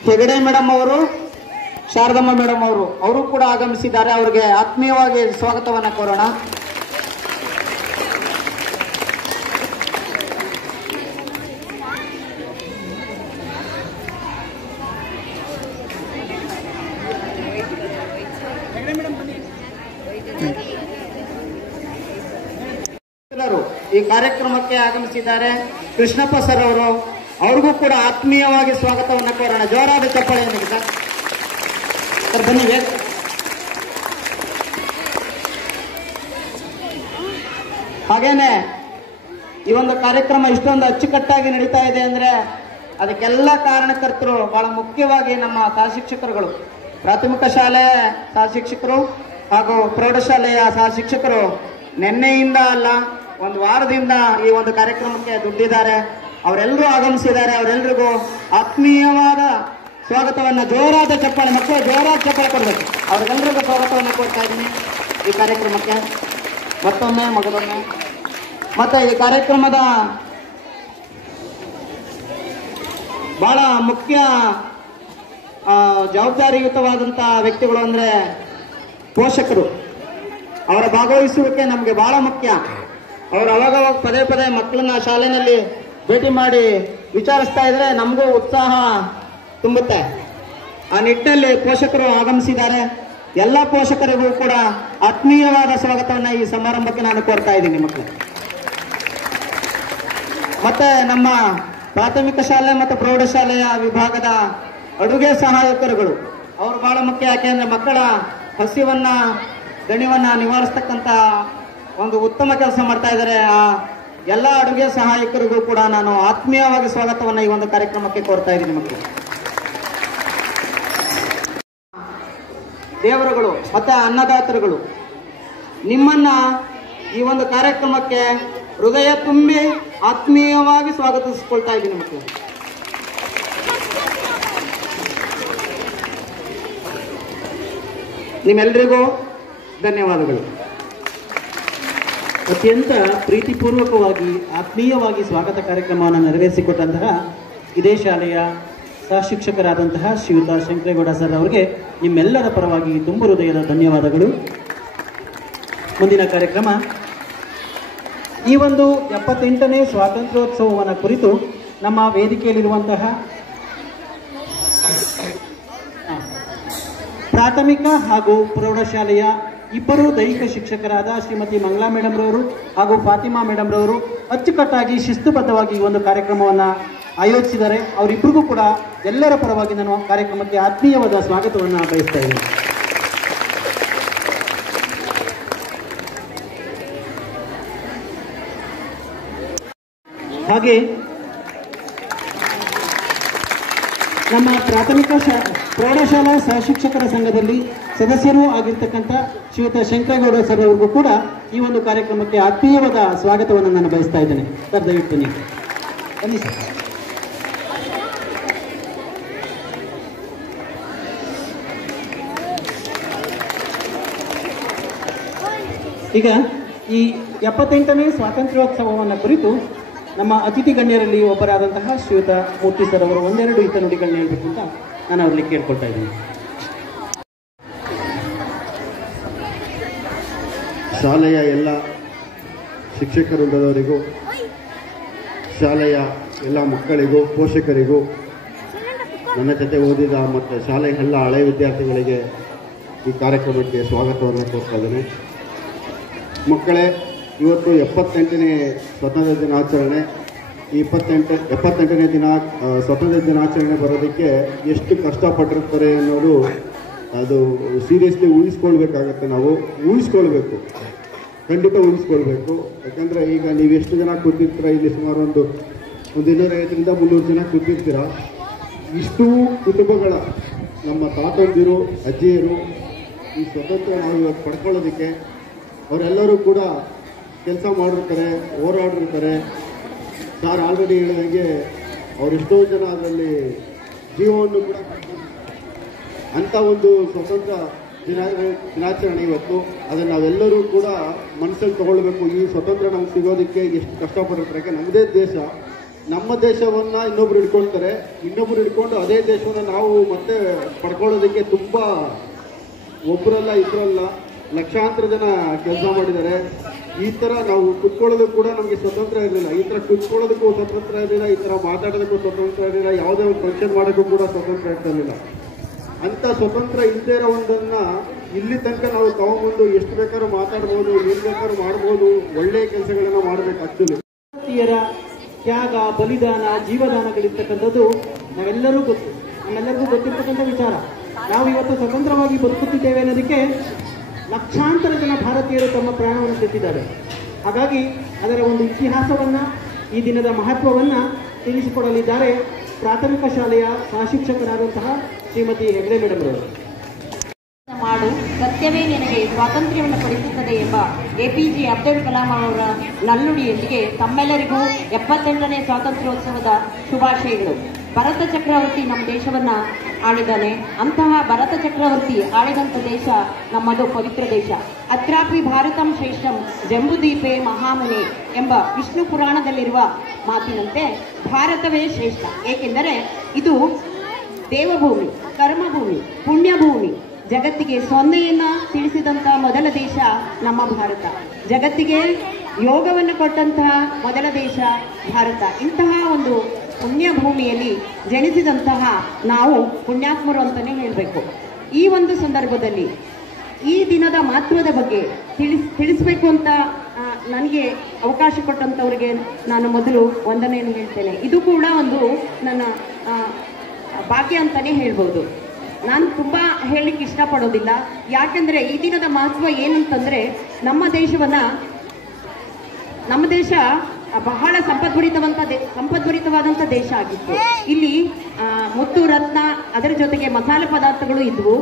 ಹೆಗಡೆ ಮೇಡಮ್ ಅವರು, ಶಾರದಮ್ಮ ಮೇಡಮ್ ಅವರು ಕೂಡ ಆಗಮಿಸಿದ್ದಾರೆ. ಅವರಿಗೆ ಆತ್ಮೀಯವಾಗಿ ಸ್ವಾಗತವನ್ನು ಕೋರೋಣ. ಈ ಕಾರ್ಯಕ್ರಮಕ್ಕೆ ಆಗಮಿಸಿದ್ದಾರೆ ಕೃಷ್ಣಪ್ಪ ಸರ್ ಅವರು. ಅವ್ರಿಗೂ ಕೂಡ ಆತ್ಮೀಯವಾಗಿ ಸ್ವಾಗತವನ್ನು ಕೋರೋಣ. ಜೋರಾದ ಚಪ್ಪಾಳೆಯೊಂದಿಗೆ ಸರ್ ಬನ್ನಿ. ಹಾಗೇನೆ ಈ ಒಂದು ಕಾರ್ಯಕ್ರಮ ಇಷ್ಟೊಂದು ಅಚ್ಚುಕಟ್ಟಾಗಿ ನಡೀತಾ ಇದೆ ಅಂದ್ರೆ ಅದಕ್ಕೆಲ್ಲ ಕಾರಣಕರ್ತರು ಬಹಳ ಮುಖ್ಯವಾಗಿ ನಮ್ಮ ಸಹ ಶಿಕ್ಷಕರುಗಳು, ಪ್ರಾಥಮಿಕ ಶಾಲೆಯ ಸಹ ಶಿಕ್ಷಕರು ಹಾಗೂ ಪ್ರೌಢಶಾಲೆಯ ಸಹ ಶಿಕ್ಷಕರು ನಿನ್ನೆಯಿಂದ ಅಲ್ಲ ಒಂದು ವಾರದಿಂದ ಈ ಒಂದು ಕಾರ್ಯಕ್ರಮಕ್ಕೆ ದುಡ್ಡಿದ್ದಾರೆ. ಅವರೆಲ್ಲರೂ ಆಗಮಿಸಿದ್ದಾರೆ. ಅವರೆಲ್ಲರಿಗೂ ಆತ್ಮೀಯವಾದ ಸ್ವಾಗತವನ್ನ, ಜೋರಾದ ಚಪ್ಪಾಳೆ, ಮಕ್ಕಳು ಜೋರಾದ ಚಪ್ಪಾಳೆ ಕೊಡಬೇಕು. ಅವ್ರಿಗೆಲ್ಲರಿಗೂ ಸ್ವಾಗತವನ್ನು ಕೊಡ್ತಾ ಇದ್ದೀನಿ ಈ ಕಾರ್ಯಕ್ರಮಕ್ಕೆ ಮತ್ತೊಮ್ಮೆ ಮಗದೊಮ್ಮೆ. ಮತ್ತೆ ಈ ಕಾರ್ಯಕ್ರಮದ ಬಹಳ ಮುಖ್ಯ ಜವಾಬ್ದಾರಿಯುತವಾದಂತಹ ವ್ಯಕ್ತಿಗಳು ಅಂದ್ರೆ ಪೋಷಕರು. ಅವರ ಭಾಗವಹಿಸುವಿಕೆ ನಮಗೆ ಬಹಳ ಮುಖ್ಯ. ಅವರು ಅವಾಗವಾಗ ಪದೇ ಪದೇ ಮಕ್ಕಳನ್ನ ಶಾಲೆಯಲ್ಲಿ ಭೇಟಿ ಮಾಡಿ ವಿಚಾರಿಸ್ತಾ ಇದ್ರೆ ನಮಗೂ ಉತ್ಸಾಹ ತುಂಬುತ್ತೆ. ಆ ನಿಟ್ಟಿನಲ್ಲಿ ಪೋಷಕರು ಆಗಮಿಸಿದ್ದಾರೆ. ಎಲ್ಲ ಪೋಷಕರಿಗೂ ಕೂಡ ಆತ್ಮೀಯವಾದ ಸ್ವಾಗತವನ್ನ ಈ ಸಮಾರಂಭಕ್ಕೆ ನಾನು ಕೋರ್ತಾ ಇದ್ದೀನಿ ಮಕ್ಕಳು. ಮತ್ತೆ ನಮ್ಮ ಪ್ರಾಥಮಿಕ ಶಾಲೆ ಮತ್ತು ಪ್ರೌಢಶಾಲೆಯ ವಿಭಾಗದ ಅಡುಗೆ ಸಹಾಯಕರುಗಳು ಅವರು ಬಹಳ ಮುಖ್ಯ. ಯಾಕೆಂದ್ರೆ ಮಕ್ಕಳ ಹಸಿವನ್ನ ದಣಿವನ್ನ ನಿವಾರಿಸ್ತಕ್ಕಂತ ಒಂದು ಉತ್ತಮ ಕೆಲಸ ಮಾಡ್ತಾ ಇದ್ದಾರೆ. ಆ ಎಲ್ಲ ಅಡುಗೆ ಸಹಾಯಕರಿಗೂ ಕೂಡ ನಾನು ಆತ್ಮೀಯವಾಗಿ ಸ್ವಾಗತವನ್ನ ಈ ಒಂದು ಕಾರ್ಯಕ್ರಮಕ್ಕೆ ಕೋರ್ತಾ ಇದ್ದೀನಿ ಮಕ್ಕಳು. ದೇವರುಗಳು ಮತ್ತೆ ಅನ್ನದಾತರುಗಳು ನಿಮ್ಮನ್ನ ಈ ಒಂದು ಕಾರ್ಯಕ್ರಮಕ್ಕೆ ಹೃದಯ ತುಂಬಿ ಆತ್ಮೀಯವಾಗಿ ಸ್ವಾಗತಿಸಿಕೊಳ್ತಾ ಇದ್ದೀನಿ ಮಕ್ಕಳು. ನಿಮ್ಮೆಲ್ಲರಿಗೂ ಧನ್ಯವಾದಗಳು. ಅತ್ಯಂತ ಪ್ರೀತಿಪೂರ್ವಕವಾಗಿ ಆತ್ಮೀಯವಾಗಿ ಸ್ವಾಗತ ಕಾರ್ಯಕ್ರಮವನ್ನು ನೆರವೇರಿಸಿಕೊಟ್ಟಂತಹ ಇದೇ ಶಾಲೆಯ ಸಹ ಶಿಕ್ಷಕರಾದಂತಹ ಶ್ರೀಯುತ ಶಂಕರೇಗೌಡ ಸರ್ ಅವರಿಗೆ ನಿಮ್ಮೆಲ್ಲರ ಪರವಾಗಿ ತುಂಬ ಹೃದಯದ ಧನ್ಯವಾದಗಳು. ಮುಂದಿನ ಕಾರ್ಯಕ್ರಮ ಈ ಒಂದು 78ನೇ ಸ್ವಾತಂತ್ರ್ಯೋತ್ಸವವನ್ನು ಕುರಿತು ನಮ್ಮ ವೇದಿಕೆಯಲ್ಲಿರುವಂತಹ ಪ್ರಾಥಮಿಕ ಹಾಗೂ ಪ್ರೌಢಶಾಲೆಯ ಇಬ್ಬರು ದೈಹಿಕ ಶಿಕ್ಷಕರಾದ ಶ್ರೀಮತಿ ಮಂಗಳಾ ಮೇಡಮ್ ರವರು ಹಾಗೂ ಫಾತಿಮಾ ಮೇಡಮ್ ರವರು ಅಚ್ಚುಕಟ್ಟಾಗಿ ಶಿಸ್ತುಬದ್ಧವಾಗಿ ಈ ಒಂದು ಕಾರ್ಯಕ್ರಮವನ್ನು ಆಯೋಜಿಸಿದ್ದಾರೆ. ಅವರಿಬ್ಬರಿಗೂ ಕೂಡ ಎಲ್ಲರ ಪರವಾಗಿ ನಾನು ಕಾರ್ಯಕ್ರಮಕ್ಕೆ ಆತ್ಮೀಯವಾದ ಸ್ವಾಗತವನ್ನು ಬಯಸ್ತಾ ಇದ್ದೇನೆ. ಹಾಗೆ ನಮ್ಮ ಪ್ರಾಥಮಿಕ ಪ್ರೌಢಶಾಲಾ ಸಹ ಶಿಕ್ಷಕರ ಸಂಘದಲ್ಲಿ ಸದಸ್ಯರೂ ಆಗಿರ್ತಕ್ಕಂಥ ಶ್ರೀಯುತ ಶಂಕರೇಗೌಡ ಸರ್ ಅವರಿಗೂ ಕೂಡ ಈ ಒಂದು ಕಾರ್ಯಕ್ರಮಕ್ಕೆ ಆತ್ಮೀಯವಾದ ಸ್ವಾಗತವನ್ನು ನಾನು ಬಯಸ್ತಾ ಇದ್ದೇನೆ. ಸರ್ ದಯವಿಟ್ಟು ಬನ್ನಿ. ಬನ್ನಿ ಸರ್. ಈಗ ಈ 78ನೇ ಸ್ವಾತಂತ್ರ್ಯೋತ್ಸವವನ್ನು ಕುರಿತು ನಮ್ಮ ಅತಿಥಿ ಗಣ್ಯರಲ್ಲಿ ಒಬ್ಬರಾದಂತಹ ಶ್ರೀಯುತ ಮೂರ್ತಿ ಸರ್ ಅವರು ಒಂದೆರಡು ಹಿತನುಡಿಗಳನ್ನ ಹೇಳ್ಬೇಕು ಅಂತ ನಾನು ಅವ್ರಿಗೆ ಕೇಳ್ಕೊಳ್ತಾ ಇದ್ದೀನಿ. ಶಾಲೆಯ ಎಲ್ಲ ಶಿಕ್ಷಕ ವೃಂದದವರಿಗೂ, ಶಾಲೆಯ ಎಲ್ಲ ಮಕ್ಕಳಿಗೂ, ಪೋಷಕರಿಗೂ, ನನ್ನ ಜೊತೆ ಓದಿದ ಮತ್ತು ಶಾಲೆಯ ಎಲ್ಲ ಹಳೆಯ ವಿದ್ಯಾರ್ಥಿಗಳಿಗೆ ಈ ಕಾರ್ಯಕ್ರಮಕ್ಕೆ ಸ್ವಾಗತವನ್ನು ಕೋರ್ತಾ ಇದ್ದೇನೆ. ಮಕ್ಕಳೇ, ಇವತ್ತು 78ನೇ ಸ್ವಾತಂತ್ರ್ಯ ದಿನಾಚರಣೆ. ಈ 78ನೇ ಸ್ವಾತಂತ್ರ್ಯ ದಿನಾಚರಣೆ ಬರೋದಕ್ಕೆ ಎಷ್ಟು ಕಷ್ಟಪಟ್ಟಿರ್ತಾರೆ ಅನ್ನೋದು ಅದು ಸೀರಿಯಸ್ಲಿ ಊಹಿಸ್ಕೊಳ್ಬೇಕಾಗತ್ತೆ. ನಾವು ಊಹಿಸ್ಕೊಳ್ಬೇಕು, ಖಂಡಿತ ಊಹಿಸ್ಕೊಳ್ಬೇಕು. ಯಾಕಂದರೆ ಈಗ ನೀವು ಎಷ್ಟು ಜನ ಕೂತಿರ್ತೀರ, ಇಲ್ಲಿ ಸುಮಾರು ಒಂದು 250ರಿಂದ 300 ಜನ ಕೂತಿರ್ತೀರ. ಇಷ್ಟೂ ಕುಟುಂಬಗಳ ನಮ್ಮ ತಾತಂದಿರು, ಅಜ್ಜಿಯರು ಈ ಸ್ವತಂತ್ರ ನಾವು ಇವತ್ತು ಪಡ್ಕೊಳ್ಳೋದಕ್ಕೆ ಅವರೆಲ್ಲರೂ ಕೂಡ ಕೆಲಸ ಮಾಡಿರ್ತಾರೆ, ಹೋರಾಡಿರ್ತಾರೆ. ಸಾರ್ ಆಲ್ರೆಡಿ ಹೇಳಿದಂಗೆ ಅವರೆಷ್ಟೋ ಜನ ಅದರಲ್ಲಿ ಜೀವವನ್ನು ಕೂಡ ಅಂಥ ಒಂದು ಸ್ವತಂತ್ರ ದಿನಾಚರಣೆ ಇವತ್ತು. ಅದನ್ನು ನಾವೆಲ್ಲರೂ ಕೂಡ ಮನಸ್ಸಲ್ಲಿ ತಗೊಳ್ಬೇಕು. ಈ ಸ್ವತಂತ್ರ ನಮ್ಗೆ ಸಿಗೋದಕ್ಕೆ ಎಷ್ಟು ಕಷ್ಟಪಟ್ಟಿರ್ತಾರೆ. ಯಾಕೆ ನಮ್ಮದೇ ದೇಶ, ನಮ್ಮ ದೇಶವನ್ನು ಇನ್ನೊಬ್ರು ಹಿಡ್ಕೊಳ್ತಾರೆ, ಇನ್ನೊಬ್ರು ಹಿಡ್ಕೊಂಡು ಅದೇ ದೇಶವನ್ನು ನಾವು ಮತ್ತೆ ಪಡ್ಕೊಳ್ಳೋದಕ್ಕೆ ತುಂಬ ಒಬ್ಬರಲ್ಲ ಇಬ್ಬರಲ್ಲ ಲಕ್ಷಾಂತರ ಜನ ಕೆಲಸ ಮಾಡಿದ್ದಾರೆ. ಈ ಥರ ನಾವು ಕುತ್ಕೊಳ್ಳೋದು ಕೂಡ ನಮಗೆ ಸ್ವತಂತ್ರ ಇರಲಿಲ್ಲ. ಈ ಥರ ಕುತ್ಕೊಳ್ಳೋದಕ್ಕೂ ಸ್ವತಂತ್ರ ಇರಲಿಲ್ಲ, ಈ ಥರ ಮಾತಾಡೋದಕ್ಕೂ ಸ್ವತಂತ್ರ ಇರಲಿಲ್ಲ, ಯಾವುದೇ ಒಂದು ಫಂಕ್ಷನ್ ಮಾಡೋಕ್ಕೂ ಕೂಡ ಸ್ವತಂತ್ರ ಇರ್ತಿರಲಿಲ್ಲ. ಅಂಥ ಸ್ವತಂತ್ರ ಇಲ್ಲದೇ ಇರೋ ಒಂದನ್ನು ಇಲ್ಲಿ ತನಕ ನಾವು ತಗೊಂಡ್ಬಂದು ಎಷ್ಟು ಬೇಕಾದ್ರೂ ಮಾತಾಡ್ಬೋದು, ಏನ್ ಬೇಕಾದ್ರೂ ಮಾಡ್ಬೋದು, ಒಳ್ಳೆಯ ಕೆಲಸಗಳನ್ನ ಮಾಡ್ಬೇಕು. ಆಕ್ಚುಲಿ ಭಾರತೀಯರ ತ್ಯಾಗ, ಬಲಿದಾನ, ಜೀವದಾನಗಳಿರ್ತಕ್ಕಂಥದ್ದು ನಮ್ಮೆಲ್ಲರಿಗೂ ಗೊತ್ತಿರ್ತಕ್ಕಂಥ ವಿಚಾರ. ನಾವು ಇವತ್ತು ಸ್ವತಂತ್ರವಾಗಿ ಬದುಕುತ್ತಿದ್ದೇವೆ ಅನ್ನೋದಕ್ಕೆ ಲಕ್ಷಾಂತರ ಜನ ಭಾರತೀಯರು ತಮ್ಮ ಪ್ರಾಣವನ್ನು ತೆತ್ತಿದ್ದಾರೆ. ಹಾಗಾಗಿ ಅದರ ಒಂದು ಇತಿಹಾಸವನ್ನ, ಈ ದಿನದ ಮಹತ್ವವನ್ನ ತಿಳಿಸಿಕೊಡಲಿದ್ದಾರೆ ಪ್ರಾಥಮಿಕ ಶಾಲೆಯ ಸಹಶಿಕ್ಷಕರಾದಂತಹ ಶ್ರೀಮತಿ ಹೆಗ್ಡೆ ಮೇಡಮ್ ಅವರು. ಮಾಡು ಸತ್ಯವೇ ನಿನಗೆ ಸ್ವಾತಂತ್ರ್ಯವನ್ನು ಕೊಡಿಸುತ್ತದೆ ಎಂಬ APJ ಅಬ್ದುಲ್ ಕಲಾಂ ಅವರ ನಲ್ಲುಡಿಯೊಂದಿಗೆ ತಮ್ಮೆಲ್ಲರಿಗೂ 78ನೇ ಸ್ವಾತಂತ್ರ್ಯೋತ್ಸವದ ಶುಭಾಶಯಗಳು. ಭರತ ಚಕ್ರವರ್ತಿ ನಮ್ಮ ದೇಶವನ್ನ ಆಳಿದ್ದಾನೆ. ಅಂತಹ ಭರತ ಚಕ್ರವರ್ತಿ ಆಳಿದಂಥ ದೇಶ ನಮ್ಮದು ಪವಿತ್ರ ದೇಶ. ಅತ್ರಾಪಿ ಭಾರತಂ ಶ್ರೇಷ್ಠಂ ಜಂಬುದೀಪೆ ಮಹಾಮುನೆ ಎಂಬ ವಿಷ್ಣು ಪುರಾಣದಲ್ಲಿರುವ ಮಾತಿನಂತೆ ಭಾರತವೇ ಶ್ರೇಷ್ಠ. ಏಕೆಂದರೆ ಇದು ದೇವಭೂಮಿ, ಕರ್ಮಭೂಮಿ, ಪುಣ್ಯಭೂಮಿ. ಜಗತ್ತಿಗೆ ಸೊನ್ನೆಯನ್ನ ತಿಳಿಸಿದಂಥ ಮೊದಲ ದೇಶ ನಮ್ಮ ಭಾರತ. ಜಗತ್ತಿಗೆ ಯೋಗವನ್ನು ಕೊಟ್ಟಂತಹ ಮೊದಲ ದೇಶ ಭಾರತ. ಇಂತಹ ಒಂದು ಪುಣ್ಯ ಭೂಮಿಯಲ್ಲಿ ಜನಿಸಿದಂತಹ ನಾವು ಪುಣ್ಯಾತ್ಮರು ಅಂತಾನೆ ಹೇಳಬೇಕು. ಈ ಒಂದು ಸಂದರ್ಭದಲ್ಲಿ ಈ ದಿನದ ಮಹತ್ವದ ಬಗ್ಗೆ ತಿಳಿಸಬೇಕು ಅಂತ ನನಗೆ ಅವಕಾಶ ಕೊಟ್ಟಂಥವ್ರಿಗೆ ನಾನು ಮೊದಲು ವಂದನೆಯನ್ನು ಹೇಳ್ತೇನೆ. ಇದು ಕೂಡ ಒಂದು ನನ್ನ ಭಾಗ್ಯ ಅಂತಾನೆ ಹೇಳ್ಬೋದು. ನಾನು ತುಂಬ ಹೇಳಲಿಕ್ಕೆ ಇಷ್ಟಪಡೋದಿಲ್ಲ. ಯಾಕೆಂದರೆ ಈ ದಿನದ ಮಹತ್ವ ಏನಂತಂದರೆ ನಮ್ಮ ದೇಶ ಬಹಳ ಸಂಪದ್ಭರಿತವಾದಂಥ ದೇಶ ಆಗಿತ್ತು. ಇಲ್ಲಿ ಮುತ್ತು ರತ್ನ, ಅದರ ಜೊತೆಗೆ ಮಸಾಲೆ ಪದಾರ್ಥಗಳು ಇದ್ವು.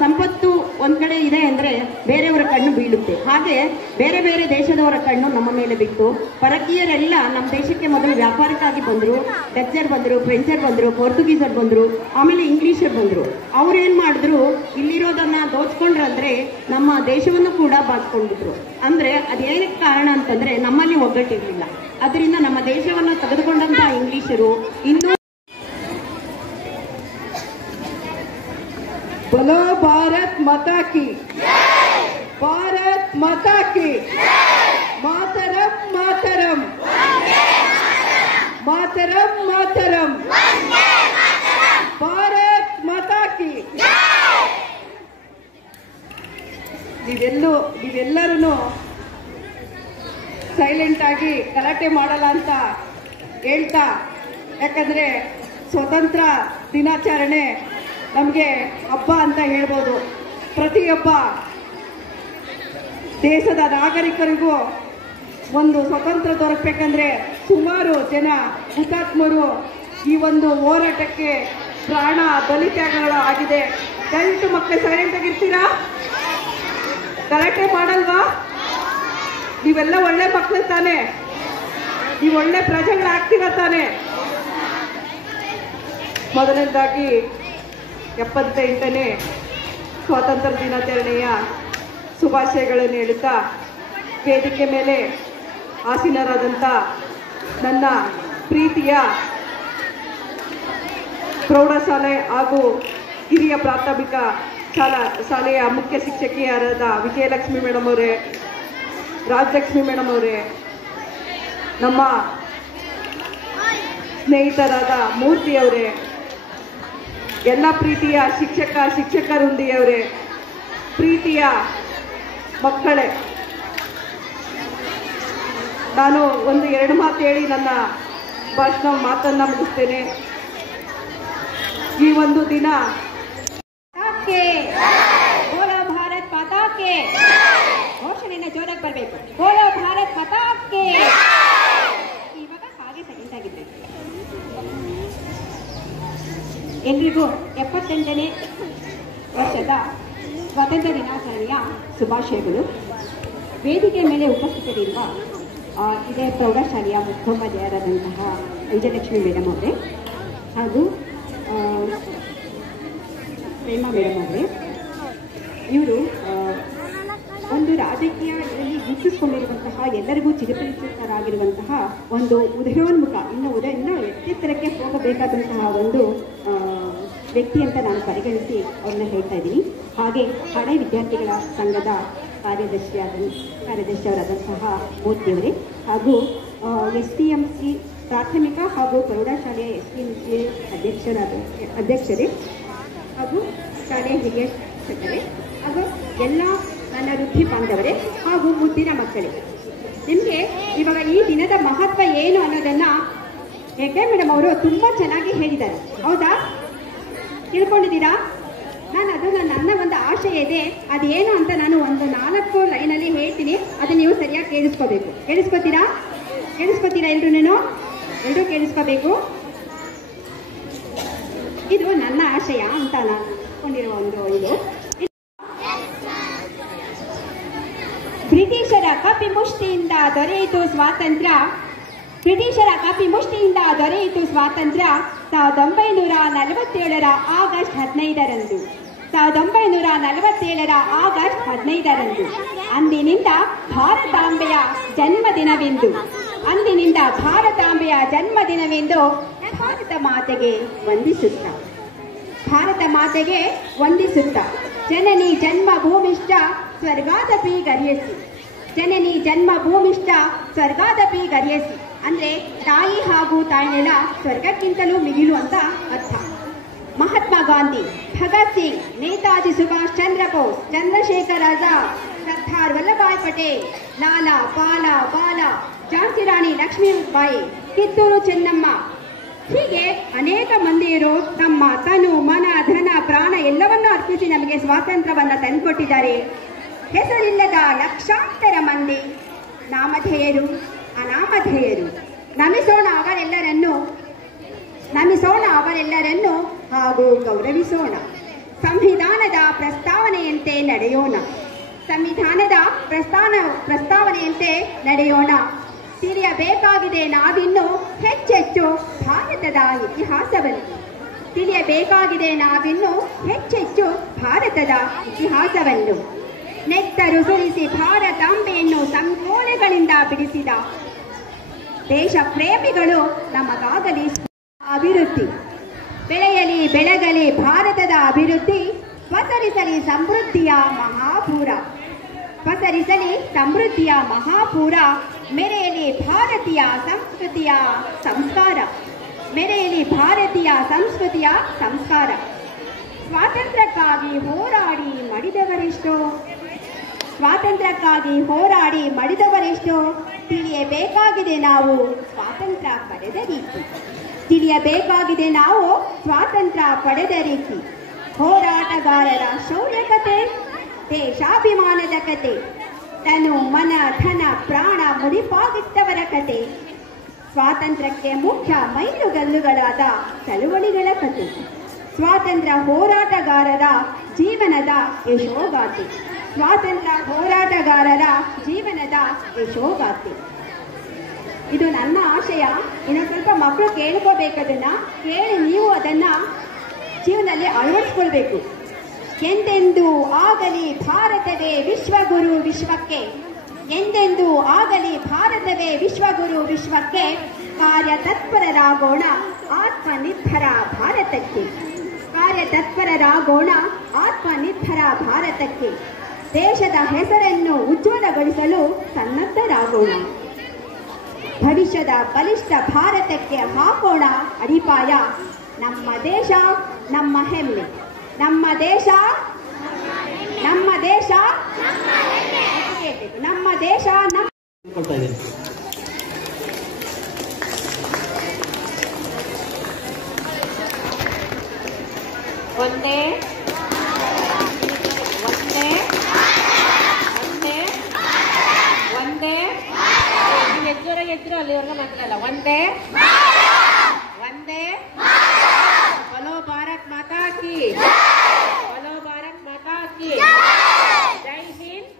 ಸಂಪತ್ತು ಒಂದ್ ಕಡೆ ಇದೆ ಅಂದ್ರೆ ಬೇರೆಯವರ ಕಣ್ಣು ಬೀಳುತ್ತೆ. ಹಾಗೆ ಬೇರೆ ಬೇರೆ ದೇಶದವರ ಕಣ್ಣು ನಮ್ಮ ಮೇಲೆ ಬಿತ್ತು. ಪರಕೀಯರೆಲ್ಲ ನಮ್ಮ ದೇಶಕ್ಕೆ ಮೊದಲು ವ್ಯಾಪಾರಕ್ಕಾಗಿ ಬಂದರು. ಡಚ್ಚರ್ ಬಂದರು, ಫ್ರೆಂಚರ್ ಬಂದರು, ಪೋರ್ಚುಗೀಸರ್ ಬಂದರು, ಆಮೇಲೆ ಇಂಗ್ಲಿಷರ್ ಬಂದರು. ಅವ್ರೇನ್ ಮಾಡಿದ್ರು, ಇಲ್ಲಿರೋದನ್ನ ದೋಚ್ಕೊಂಡ್ರಂದ್ರೆ ನಮ್ಮ ದೇಶವನ್ನು ಕೂಡ ಬಾಚ್ಕೊಂಡ್ಬಿಟ್ರು. ಅಂದ್ರೆ ಅದೇನಕ್ಕೆ ಕಾರಣ ಅಂತಂದ್ರೆ ನಮ್ಮಲ್ಲಿ ಒಗ್ಗಟ್ಟಿರ್ಲಿಲ್ಲ. ಅದರಿಂದ ನಮ್ಮ ದೇಶವನ್ನು ತೆಗೆದುಕೊಂಡಂತ ಇಂಗ್ಲಿಷರು ಇಂದು बोलो भारत माता की, भारत माता की, मातरम मातरम, मातरम मातरम, भारत माता की. ನೀವೆಲ್ಲರೂ ಸೈಲೆಂಟ್ ಆಗಿ ಗಲಾಟೆ ಮಾಡಲ್ಲ ಅಂತ ಹೇಳ್ತಾ, ಯಾಕಂದ್ರೆ ಸ್ವತಂತ್ರ ದಿನಾಚರಣೆ ನಮಗೆ ಹಬ್ಬ ಅಂತ ಹೇಳ್ಬೋದು. ಪ್ರತಿಯೊಬ್ಬ ದೇಶದ ನಾಗರಿಕರಿಗೂ ಒಂದು ಸ್ವತಂತ್ರ ದೊರಕಬೇಕಂದ್ರೆ ಸುಮಾರು ಜನ ಹುತಾತ್ಮರು ಈ ಒಂದು ಹೋರಾಟಕ್ಕೆ ಪ್ರಾಣ ಬಲಿತ್ಯಾಗಗಳು ಆಗಿದೆ. ದಯವಿಟ್ಟು ಮಕ್ಕಳು ಸೈಲೆಂಟ್ ಆಗಿರ್ತೀರಾ? ಗಲಾಟೆ ಮಾಡಲ್ವಾ? ನೀವೆಲ್ಲ ಒಳ್ಳೆ ಮಕ್ಕಳು ತಾನೆ? ನೀವು ಒಳ್ಳೆ ಪ್ರಜೆಗಳಾಗ್ತೀರ ತಾನೆ? ಮೊದಲನೇದಾಗಿ 78ನೇ ಸ್ವಾತಂತ್ರ್ಯ ದಿನಾಚರಣೆಯ ಶುಭಾಶಯಗಳನ್ನು ಹೇಳುತ್ತಾ, ವೇದಿಕೆ ಮೇಲೆ ಆಸೀನರಾದಂಥ ನನ್ನ ಪ್ರೀತಿಯ ಪ್ರೌಢಶಾಲೆ ಹಾಗೂ ಹಿರಿಯ ಪ್ರಾಥಮಿಕ ಶಾಲೆಯ ಮುಖ್ಯ ಶಿಕ್ಷಕಿಯರಾದ ವಿಜಯಲಕ್ಷ್ಮಿ ಮೇಡಮ್ ಅವರೇ, ರಾಜಲಕ್ಷ್ಮಿ ಮೇಡಮ್ ಅವರೇ, ನಮ್ಮ ಸ್ನೇಹಿತರಾದ ಮೂರ್ತಿ ಅವರೇ, ಎಲ್ಲ ಪ್ರೀತಿಯ ಶಿಕ್ಷಕರೊಂದಿಯವರೇ, ಪ್ರೀತಿಯ ಮಕ್ಕಳೇ, ನಾನು ಒಂದು 2 ಮಾತು ಹೇಳಿ ನನ್ನ ಮಾತನ್ನ ಮುಗಿಸ್ತೇನೆ. ಈ ಒಂದು ದಿನ ಬೋಲೋ ಭಾರತ್ ಮಾತಾ ಕೆ ಘೋಷಣೆಯನ್ನು ಜೋರಾಗಿ ಬರಬೇಕು. ಬೋಲೋ ಭಾರತ್ ಮಾತಾ ಕೆ. ಇವಾಗ ಹಾಗೆ ಸೈಲೆಂಟ್ ಆಗಿದ್ರೆ ಎಲ್ರಿಗೂ 78ನೇ ವರ್ಷದ ಸ್ವಾತಂತ್ರ್ಯ ದಿನಾಚರಣೆಯ ಶುಭಾಶಯಗಳು. ವೇದಿಕೆ ಮೇಲೆ ಉಪಸ್ಥಿತರಿರುವ ಇದೇ ಪ್ರೌಢಶಾಲೆಯ ಮುಖ್ಯೋಪಾಧ್ಯಾಯರಾದಂತಹ ವಿಜಯಲಕ್ಷ್ಮಿ ಮೇಡಮ್ ಅವರೇ ಹಾಗೂ ಪ್ರೇಮಾ ಮೇಡಮ್ ಅವರೇ, ಇವರು ಒಂದು ರಾಜಕೀಯದಲ್ಲಿ ಗುರುತಿಸಿಕೊಂಡಿರುವಂತಹ, ಎಲ್ಲರಿಗೂ ಚಿರಪರಿಚಿತರಾಗಿರುವಂತಹ ಒಂದು ಉದಯೋನ್ಮುಖ, ಇನ್ನೂ ಎತ್ತೆತ್ತರಕ್ಕೆ ಹೋಗಬೇಕಾದಂತಹ ಒಂದು ವ್ಯಕ್ತಿ ಅಂತ ನಾನು ಪರಿಗಣಿಸಿ ಅವ್ರನ್ನ ಹೇಳ್ತಾ ಇದ್ದೀನಿ. ಹಾಗೆ ಹಳೆ ವಿದ್ಯಾರ್ಥಿಗಳ ಸಂಘದ ಕಾರ್ಯದರ್ಶಿಯವರಾದಂತಹ ಮೂರ್ತಿಯವರೇ ಹಾಗೂ STMC ಪ್ರಾಥಮಿಕ ಹಾಗೂ ಪ್ರೌಢಶಾಲೆಯ STMC ಅಧ್ಯಕ್ಷರೇ ಹಾಗೂ ಶಾಲೆಯ ಹಿರಿಯ ಶಿಕ್ಷಕರೇ ಹಾಗೂ ಎಲ್ಲ ನನ್ನ ವೃತ್ತಿ ಬಾಂಧವರೇ ಹಾಗೂ ಮುದ್ದಿನ ಮಕ್ಕಳೇ, ನಿಮಗೆ ಇವಾಗ ಈ ದಿನದ ಮಹತ್ವ ಏನು ಅನ್ನೋದನ್ನ ಹೆಗ್ಡೆ ಮೇಡಮ್ ಅವರು ತುಂಬಾ ಚೆನ್ನಾಗಿ ಹೇಳಿದ್ದಾರೆ. ಹೌದಾ? ತಿಳ್ಕೊಂಡಿದ್ದೀರಾ? ಅದು ನನ್ನ ಒಂದು ಆಶಯ ಇದೆ. ಅದೇನು ಅಂತ ನಾನು ಒಂದು 4 ಲೈನಲ್ಲಿ ಹೇಳ್ತೀನಿ, ಅದನ್ನ ನೀವು ಸರಿಯಾಗಿ ಕೇಳಿಸ್ಕೋಬೇಕು. ಕೇಳಿಸ್ಕೊತೀರಾ ಎಲ್ಲರೂ ಕೇಳಿಸ್ಕೋಬೇಕು. ಇದು ನನ್ನ ಆಶಯ ಅಂತ ನಾನು ಅಂದ್ಕೊಂಡಿರುವ ಒಂದು ಇದು. ಬ್ರಿಟಿಷರ ಕಪಿಮುಷ್ಟಿಯಿಂದ ದೊರೆಯಿತು ಸ್ವಾತಂತ್ರ್ಯ. 1947 ಆಗಸ್ಟ್ 15ರಂದು. 1947 ಆಗಸ್ಟ್ 15ರಂದು ಅಂದಿನಿಂದ ಭಾರತಾಂಬೆಯ ಜನ್ಮದಿನವೆಂದು ಭಾರತ ಮಾತೆಗೆ ವಂದಿಸುತ್ತ ಜನನಿ ಜನ್ಮಭೂಮಿಶ್ಚ ಸ್ವರ್ಗಾದಪಿ ಗರಿಯಸಿ ಅಂದ್ರೆ ತಾಯಿ ಹಾಗೂ ತಾಯಿನೆಲ ಸ್ವರ್ಗಕ್ಕಿಂತಲೂ ಮಿಗಿಲು ಅಂತ ಅರ್ಥ. ಮಹಾತ್ಮ ಗಾಂಧಿ, ಭಗತ್ ಸಿಂಗ್, ನೇತಾಜಿ ಸುಭಾಷ್ ಚಂದ್ರ ಬೋಸ್, ಚಂದ್ರಶೇಖರ್ ಆಜಾದ್, ಸರ್ದಾರ್ ವಲ್ಲಭಾಯ್ ಪಟೇಲ್, ಲಾಲಾ ಬಾಲ, ಝಾನ್ಸಿ ರಾಣಿ ಲಕ್ಷ್ಮೀಬಾಯಿ, ಕಿತ್ತೂರು ಚೆನ್ನಮ್ಮ, ಹೀಗೆ ಅನೇಕ ಮಂದಿಯರು ತಮ್ಮ ತನು ಮನ ಧನ ಪ್ರಾಣ ಎಲ್ಲವನ್ನೂ ಅರ್ಪಿಸಿ ನಮಗೆ ಸ್ವಾತಂತ್ರ್ಯವನ್ನ ತಂದುಕೊಟ್ಟಿದ್ದಾರೆ. ಹೆಸರಿಲ್ಲದ ಲಕ್ಷಾಂತರ ಮಂದಿ ನಾಮಧೇಯರು ಅನಾಮಧೇಯರು. ನಮಿಸೋಣ ಅವರೆಲ್ಲರನ್ನು ಹಾಗೂ ಗೌರವಿಸೋಣ. ಸಂವಿಧಾನದ ಪ್ರಸ್ತಾವನೆಯಂತೆ ನಡೆಯೋಣ. ತಿಳಿಯಬೇಕಾಗಿದೆ ನಾವಿನ್ನು ಹೆಚ್ಚೆಚ್ಚು ಭಾರತದ ಇತಿಹಾಸವನ್ನು. ನೆತ್ತರು ಸುರಿಸಿ ಭಾರತಾಂಬೆಯನ್ನು ಸಂಕೋಲೆಗಳಿಂದ ಬಿಡಿಸಿದ ದೇಶ ಪ್ರೇಮಿಗಳು ನಮಗಾಗಲಿ ಅಭಿವೃದ್ಧಿ. ಬೆಳೆಗಲಿ ಭಾರತದ ಅಭಿವೃದ್ಧಿ. ಪಸರಿಸಲಿ ಸಮೃದ್ಧಿಯ ಮಹಾಪೂರ. ಮೆರೆಯಲಿ ಭಾರತೀಯ ಸಂಸ್ಕೃತಿಯ ಸಂಸ್ಕಾರ. ಸ್ವಾತಂತ್ರ್ಯಕ್ಕಾಗಿ ಹೋರಾಡಿ ಮಡಿದವರೆಷ್ಟೋ. ತಿಳಿಯಬೇಕಾಗಿದೆ ನಾವು ಸ್ವಾತಂತ್ರ್ಯ ಪಡೆದ ರೀತಿ. ಹೋರಾಟಗಾರರ ಶೌರ್ಯ ಕತೆ, ದೇಶಾಭಿಮಾನದ ಕತೆ, ತನು ಮನ ಧನ ಪ್ರಾಣ ಮುಡಿಪಾಗಿಟ್ಟವರ ಕತೆ, ಸ್ವಾತಂತ್ರ್ಯಕ್ಕೆ ಮುಖ್ಯ ಮೈಲುಗಲ್ಲುಗಳಾದ ಚಳುವಳಿಗಳ ಕತೆ, ಸ್ವಾತಂತ್ರ್ಯ ಹೋರಾಟಗಾರರ ಜೀವನದ ಯಶೋಗಾಥೆ. ಇದು ನನ್ನ ಆಶಯ. ಇನ್ನು ಸ್ವಲ್ಪ ಮಕ್ಕಳು ಕೇಳ್ಕೋಬೇಕದನ್ನ. ಕೇಳಿ ನೀವು ಅದನ್ನ ಜೀವನದಲ್ಲಿ ಅಳವಡಿಸ್ಕೊಳ್ಬೇಕು. ಎಂದೆಂದೂ ಆಗಲಿ ಭಾರತವೇ ವಿಶ್ವಗುರು ವಿಶ್ವಕ್ಕೆ. ಕಾರ್ಯತತ್ಪರರಾಗೋಣ ಆತ್ಮನಿರ್ಭರ ಭಾರತಕ್ಕೆ. ದೇಶದ ಹೆಸರನ್ನು ಉಜ್ವಲಗೊಳಿಸಲು ಸನ್ನದ್ಧರಾಗೋಣ. ಭವಿಷ್ಯದ ಬಲಿಷ್ಠ ಭಾರತಕ್ಕೆ ಹಾಕೋಣ ಅಡಿಪಾಯ. ನಮ್ಮ ದೇಶ ನಮ್ಮ ಹೆಮ್ಮೆ. ಒಂದೇ ಎದ್ರು ಅಲ್ಲಿವರೆಗೂ ಮಾತಾಡಲ್ಲ. ಒಂದೇ ಬಲೋ ಭಾರತ್ ಮಾತಾ ಕಿ. ಜೈ ಹಿಂದ್.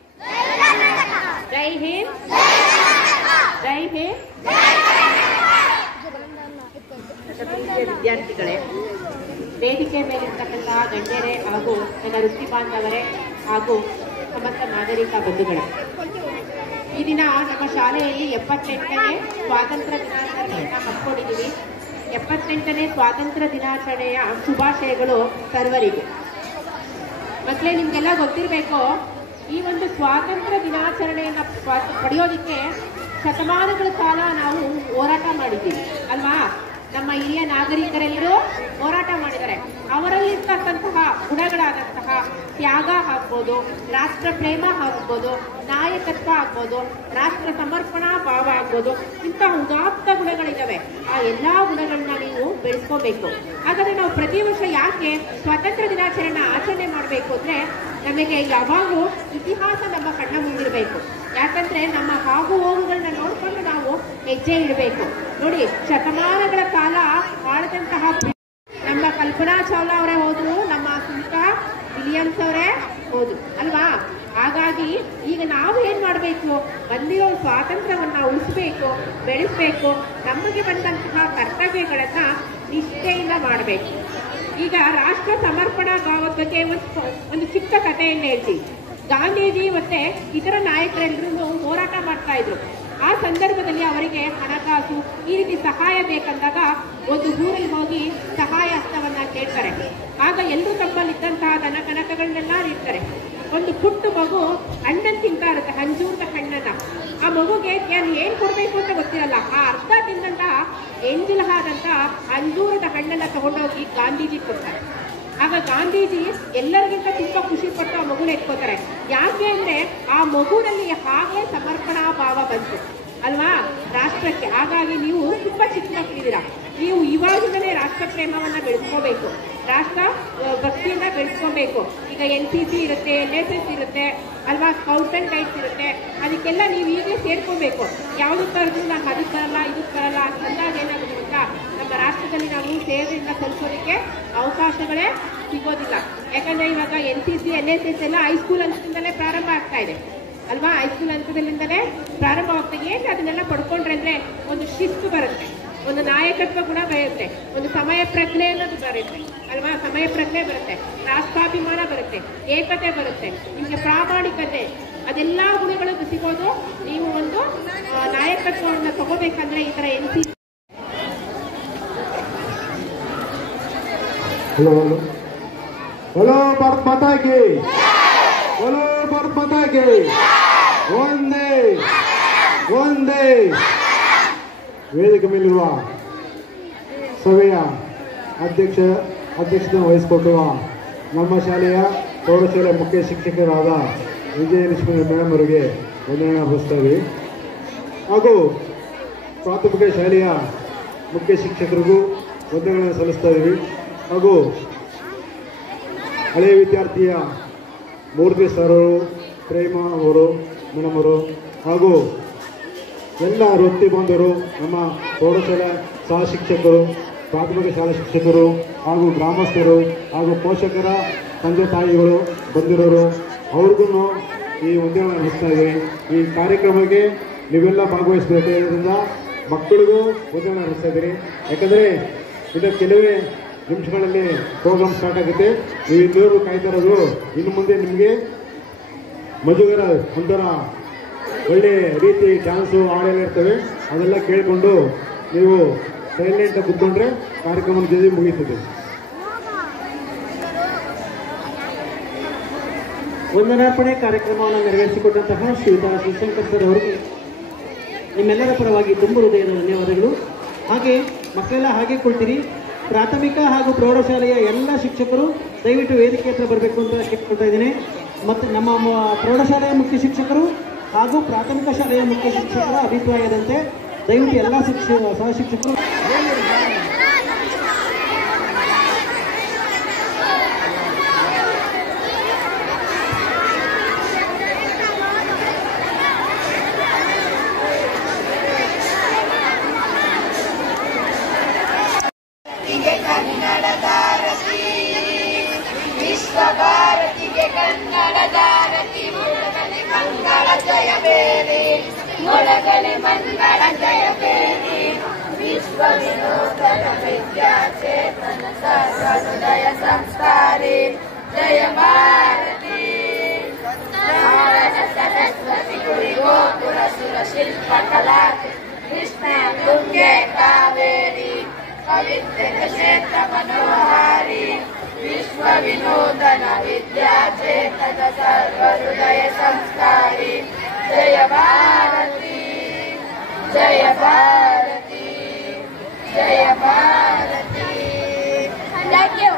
ವಿದ್ಯಾರ್ಥಿಗಳೇ, ವೇದಿಕೆ ಮೇಲಿರ್ತಕ್ಕಂತಹ ಗಣ್ಯರೇ ಹಾಗೂ ನನ್ನ ವೃತ್ತಿ ಬಾಂಧವರೇ ಹಾಗೂ ಸಮಸ್ತ ನಾಗರಿಕ ಬಂಧುಗಳೇ, ಈ ದಿನ ನಮ್ಮ ಶಾಲೆಯಲ್ಲಿ 78ನೇ ಸ್ವಾತಂತ್ರ್ಯ ದಿನಾಚರಣೆಯನ್ನು ಹಮ್ಮಿಕೊಂಡಿದ್ದೀವಿ. 78ನೇ ಸ್ವಾತಂತ್ರ್ಯ ದಿನಾಚರಣೆಯ ಶುಭಾಶಯಗಳು ಸರ್ವರಿಗೂ. ಮಕ್ಕಳೇ, ನಿಮ್ಗೆಲ್ಲ ಗೊತ್ತಿರಬೇಕು, ಈ ಒಂದು ಸ್ವಾತಂತ್ರ್ಯ ದಿನಾಚರಣೆಯನ್ನು ಪಡೆಯೋದಕ್ಕೆ ಶತಮಾನಗಳ ಕಾಲ ನಾವು ಹೋರಾಟ ಮಾಡಿದ್ದೀವಿ ಅಲ್ವಾ? ನಮ್ಮ ಹಿರಿಯ ನಾಗರಿಕರೆಲ್ಲರೂ ಹೋರಾಟ ಮಾಡಿದ್ದಾರೆ. ಇರ್ತಾರೆ. ಅವರಲ್ಲಿರ್ತಕ್ಕಂತಹ ಗುಣಗಳಾದಂತಹ ತ್ಯಾಗ ಆಗ್ಬೋದು, ರಾಷ್ಟ್ರ ಪ್ರೇಮ ಆಗ್ಬೋದು, ನಾಯಕತ್ವ ಆಗ್ಬೋದು, ರಾಷ್ಟ್ರ ಸಮರ್ಪಣಾ ಭಾವ ಆಗ್ಬೋದು, ಇಂತಹ ಉದಾತ್ತ ಗುಣಗಳಿದಾವೆ. ಆ ಎಲ್ಲಾ ಗುಣಗಳನ್ನ ನೀವು ಬೆಳೆಸ್ಕೋಬೇಕು. ಹಾಗಾದ್ರೆ ನಾವು ಪ್ರತಿ ವರ್ಷ ಯಾಕೆ ಸ್ವಾತಂತ್ರ್ಯ ದಿನಾಚರಣೆ ಆಚರಣೆ ಮಾಡಬೇಕು ಅಂದ್ರೆ, ನಮಗೆ ಯಾವಾಗಲೂ ಇತಿಹಾಸ ನಮ್ಮ ಕಣ್ಣ ಮುಂದಿರಬೇಕು. ಯಾಕಂದ್ರೆ ನಮ್ಮ ಆಗು ಹೋಗುಗಳನ್ನ ನೋಡ್ಕೊಂಡು ನಾವು ಹೆಜ್ಜೆ ಇಡಬೇಕು. ನೋಡಿ, ಶತಮಾನಗಳ ಕಾಲ ಆಳದಂತಹ ನಮ್ಮ ಕಲ್ಪನಾ ಚಾವ್ಲಾ ಅವರೇ ಹೋದ್ರು, ನಮ್ಮ ಸುನೀತಾ ವಿಲಿಯಮ್ಸ್ ಅವರೇ ಹೋದ್ರು ಅಲ್ವಾ. ಹಾಗಾಗಿ ಈಗ ನಾವು ಏನ್ ಮಾಡಬೇಕು, ಬಂದಿರೋ ಸ್ವಾತಂತ್ರ್ಯವನ್ನ ಉಳಿಸ್ಬೇಕು, ಬೆಳೆಸ್ಬೇಕು. ನಮಗೆ ಬಂದಂತಹ ಕರ್ತವ್ಯಗಳನ್ನ ನಿಷ್ಠೆಯಿಂದ ಮಾಡಬೇಕು. ಈಗ ರಾಷ್ಟ್ರ ಸಮರ್ಪಣಾ ಭಾವದ ಬಗ್ಗೆ ಒಂದು ಚಿಕ್ಕ ಕಥೆಯನ್ನು ಹೇಳ್ತೀವಿ. ಗಾಂಧೀಜಿ ಮತ್ತೆ ಇತರ ನಾಯಕರೆಲ್ಲರೂ ಹೋರಾಟ ಮಾಡ್ತಾ ಇದ್ರು. ಆ ಸಂದರ್ಭದಲ್ಲಿ ಅವರಿಗೆ ಹಣಕಾಸು ಈ ರೀತಿ ಸಹಾಯ ಬೇಕಂದಾಗ ಒಂದು ಊರಲ್ಲಿ ಹೋಗಿ ಸಹಾಯ ಹಸ್ತವನ್ನ ಕೇಳ್ತಾರೆ. ಆಗ ಎಲ್ಲರೂ ತಮ್ಮಲ್ಲಿದ್ದಂತಹ ದನ ಕನಕಗಳನ್ನೆಲ್ಲ ಇರ್ತಾರೆ. ಒಂದು ಪುಟ್ಟ ಮಗು ಹಣ್ಣನ್ನು ತಿಂತಾ ಇರುತ್ತೆ, ಅಂಜೂರದ ಹಣ್ಣನ್ನ. ಆ ಮಗುಗೆ ಏನ್ ಕೊಡ್ಬೇಕು ಅಂತ ಗೊತ್ತಿರಲ್ಲ. ಆ ಅರ್ಧ ತಿಂದಂತಹ ಎಂಜಲಹಾದಂತ ಅಂಜೂರದ ಹಣ್ಣನ್ನ ತಗೊಂಡೋಗಿ ಗಾಂಧೀಜಿ ಕೊಡ್ತಾರೆ. ಆಗ ಗಾಂಧೀಜಿ ಎಲ್ಲರಿಗಿಂತ ತುಂಬಾ ಖುಷಿ ಪಟ್ಟು ಆ ಮಗುನ ಎತ್ಕೋತಾರೆ. ಯಾಕೆ ಅಂದ್ರೆ ಆ ಮಗುನಲ್ಲಿ ಹಾಗೆ ಸಮರ್ಪಣಾ ಭಾವ ಬಂತು ಅಲ್ವಾ ರಾಷ್ಟ್ರಕ್ಕೆ. ಹಾಗಾಗಿ ನೀವು ತುಂಬಾ ಚಿಕ್ಕ ಮಕ್ಕಳಿದ್ದೀರಾ, ನೀವು ಇವಾಗಿಂದಲೇ ರಾಷ್ಟ್ರ ಪ್ರೇಮವನ್ನ ಬೆಳೆಸ್ಕೋಬೇಕು, ರಾಷ್ಟ್ರ ಭಕ್ತಿಯನ್ನ ಬೆಳೆಸ್ಕೋಬೇಕು. ಈಗ NCC ಇರುತ್ತೆ, NSS ಇರುತ್ತೆ ಅಲ್ವಾ, ಸ್ಕೌಟ್ ಅಂಡ್ ಗೈಡ್ಸ್ ಇರುತ್ತೆ. ಅದಕ್ಕೆಲ್ಲ ನೀವು ಹೀಗೆ ಸೇರ್ಕೋಬೇಕು. ಯಾವುದಕ್ಕೆ ಕರೆದ್ರು ನಾವು ಅದಕ್ಕೆ ಬರಲ್ಲ ಇದಕ್ಕೆ ಬರಲ್ಲ ಅಂದಾಗ ಏನಾಗುತ್ತೆ ಅಂತ ನಮ್ಮ ರಾಷ್ಟ್ರದಲ್ಲಿ ನಾವು ಸೇವೆಯಿಂದ ಸಲ್ಲಿಸೋದಕ್ಕೆ ಅವಕಾಶಗಳೇ ಸಿಗೋದಿಲ್ಲ. ಯಾಕಂದ್ರೆ ಇವಾಗ NCC NSS ಎಲ್ಲ ಹೈಸ್ಕೂಲ್ ಹಂತದಿಂದಲೇ ಪ್ರಾರಂಭ ಆಗ್ತಾ ಇದೆ ಅಲ್ವಾ. ಹೈಸ್ಕೂಲ್ ಹಂತದಲ್ಲಿಂದಲೇ ಪ್ರಾರಂಭ ಆಗ್ತಾ ಏಕೆ ಅದನ್ನೆಲ್ಲ ಪಡ್ಕೊಂಡ್ರೆ ಅಂದ್ರೆ ಒಂದು ಶಿಸ್ತು ಬರುತ್ತೆ, ಒಂದು ನಾಯಕತ್ವ ಗುಣ ಬರುತ್ತೆ, ಒಂದು ಸಮಯ ಪ್ರಜ್ಞೆ ಅನ್ನೋದು ಬರುತ್ತೆ ಅಲ್ವಾ. ಸಮಯ ಪ್ರಜ್ಞೆ ಬರುತ್ತೆ, ರಾಷ್ಟ್ರಾಭಿಮಾನ ಬರುತ್ತೆ, ಏಕತೆ ಬರುತ್ತೆ, ನಿಮಗೆ ಪ್ರಾಮಾಣಿಕತೆ, ಅದೆಲ್ಲ ಗುಣಗಳು ಸಿಗೋದು ನೀವು ಒಂದು ನಾಯಕತ್ವವನ್ನು ತಗೋಬೇಕಂದ್ರೆ ಈ ತರ NCC. Hello hello hello Bharat माता की, हेलो भारत माता की, वंदे वंदे. ವೇದಿಕೆ ಮೇಲಿರುವ ಸಭೆಯ ಅಧ್ಯಕ್ಷತೆ ವಹಿಸಿಕೊಟ್ಟುವ ನಮ್ಮ ಶಾಲೆಯ ಪ್ರೌಢಶಾಲೆಯ ಮುಖ್ಯ ಶಿಕ್ಷಕರಾದ ವಿಜಯಲಕ್ಷ್ಮಿ ಮೇಡಮ್ ಅವರಿಗೆ ವಂದನೆ ಅರ್ಪಿಸ್ತಾ ಇದ್ದೀವಿ. ಹಾಗೂ ಪ್ರಾಥಮಿಕ ಶಾಲೆಯ ಮುಖ್ಯ ಶಿಕ್ಷಕರಿಗೂ ವಂದನೆಗಳನ್ನು ಸಲ್ಲಿಸ್ತಾ ಇದ್ದೀವಿ. ಹಾಗೂ ಹಳೆಯ ವಿದ್ಯಾರ್ಥಿಯ ಮೂರ್ತಿ ಸರ್ ಅವರು, ಪ್ರೇಮ ಅವರು, ಮೇಡಮ್ ಅವರು, ಹಾಗೂ ಎಲ್ಲ ವೃತ್ತಿ ಬಂಧುರು, ನಮ್ಮ ಪ್ರೌಢಶಾಲಾ ಸಹ ಶಿಕ್ಷಕರು, ಪ್ರಾಥಮಿಕ ಶಾಲಾ ಶಿಕ್ಷಕರು ಹಾಗೂ ಗ್ರಾಮಸ್ಥರು ಹಾಗೂ ಪೋಷಕರ ತಂದೆ ತಾಯಿಗಳು ಬಂದಿರೋರು ಅವ್ರಿಗೂ ಈ ವಂದನೆ ನಡೆಸ್ತಾ ಇದ್ದೀವಿ. ಈ ಕಾರ್ಯಕ್ರಮಕ್ಕೆ ನೀವೆಲ್ಲ ಭಾಗವಹಿಸಬೇಕಾದ್ರಿಂದ ಮಕ್ಕಳಿಗೂ ವಂದನೆ ನಡೆಸ್ತಾ ಇದ್ದೀರಿ. ಯಾಕಂದರೆ ಇನ್ನು ಕೆಲವೇ ನಿಮಿಷಗಳಲ್ಲಿ ಪ್ರೋಗ್ರಾಮ್ ಸ್ಟಾರ್ಟ್ ಆಗುತ್ತೆ. ನೀವು ಇನ್ನೂರು ಕಾಯ್ತಾ ಇರೋದು, ಇನ್ನು ಮುಂದೆ ನಿಮಗೆ ಮಜುಗರ ಒಂಥರ ಒಳ್ಳೆ ರೀತಿ ಡ್ಯಾನ್ಸು ಹಾಡೆಲ್ಲ ಇರ್ತವೆ. ಅದೆಲ್ಲ ಕೇಳಿಕೊಂಡು ನೀವು ಸೈಲೆಂಟ್ ಕೂತ್ಕೊಂಡ್ರೆ ಕಾರ್ಯಕ್ರಮ ಜೊತೆ ಮುಗಿಯುತ್ತದೆ. ವಂದನಾರ್ಪಣೆ ಕಾರ್ಯಕ್ರಮವನ್ನು ನೆರವೇರಿಸಿಕೊಟ್ಟಂತಹ ಶ್ರೀಯುತ ಶಿವಶಂಕರ್ ಸರ್ ಅವರಿಗೆ ನಿಮ್ಮೆಲ್ಲರ ಪರವಾಗಿ ತುಂಬ ಹೃದಯದ ಧನ್ಯವಾದಗಳು. ಹಾಗೆ ಮಕ್ಕಳೆಲ್ಲ ಹಾಗೆ ಕೊಡ್ತೀರಿ. ಪ್ರಾಥಮಿಕ ಹಾಗೂ ಪ್ರೌಢಶಾಲೆಯ ಎಲ್ಲ ಶಿಕ್ಷಕರು ದಯವಿಟ್ಟು ವೇದಿಕೆ ಹತ್ರ ಬರಬೇಕು ಅಂತ ಕೇಳ್ಕೊಳ್ತಾ ಇದ್ದೀನಿ. ಮತ್ತು ನಮ್ಮ ಪ್ರೌಢಶಾಲೆಯ ಮುಖ್ಯ ಶಿಕ್ಷಕರು ಹಾಗೂ ಪ್ರಾಥಮಿಕ ಶಾಲೆಯ ಮುಖ್ಯ ಶಿಕ್ಷಕರ ಅಭಿಪ್ರಾಯದಂತೆ ದಯವಿಟ್ಟು ಎಲ್ಲ ಸಹ ಶಿಕ್ಷಕರು ವಿಶ್ವಭಾರತಿಗೆ ಕನ್ನಡದಾರತಿ ಮುಳಗನೆ ಮಂಗಳ ಜಯ ಬೇರೆ, ಮುಳಗನೆ ಮಂಗಳ ಜಯ ಬೇರೆ. ವಿಶ್ವ ವಿನೂತನ ವಿದ್ಯಾಚೇತನ ಸರ್ವೋದಯ ಸಂಸ್ಕಾರಿ ಜಯ ಭಾರತಿ. ಸರಸ್ವತಿ ಗುರಿ ಗೋಪುರ ಸುರ ಶಿಲ್ಪ ಕಲಾ ಕೃಷ್ಣ ತುಂಗೆ ಕಾವೇರಿ ಪವಿತ್ರ ಕ್ಷೇತ್ರ ಮನೋಹಾರಿ. ವಿಶ್ವ ವಿನೂತನ ವಿದ್ಯಾಚೇತನ ಸರ್ವಹೃದಯ ಸಂಸ್ಕಾರಿ ಜಯ ಭಾರತಿ ಜಯ ಭಾರತಿ ಜಯ ಭಾರತಿ. Thank you.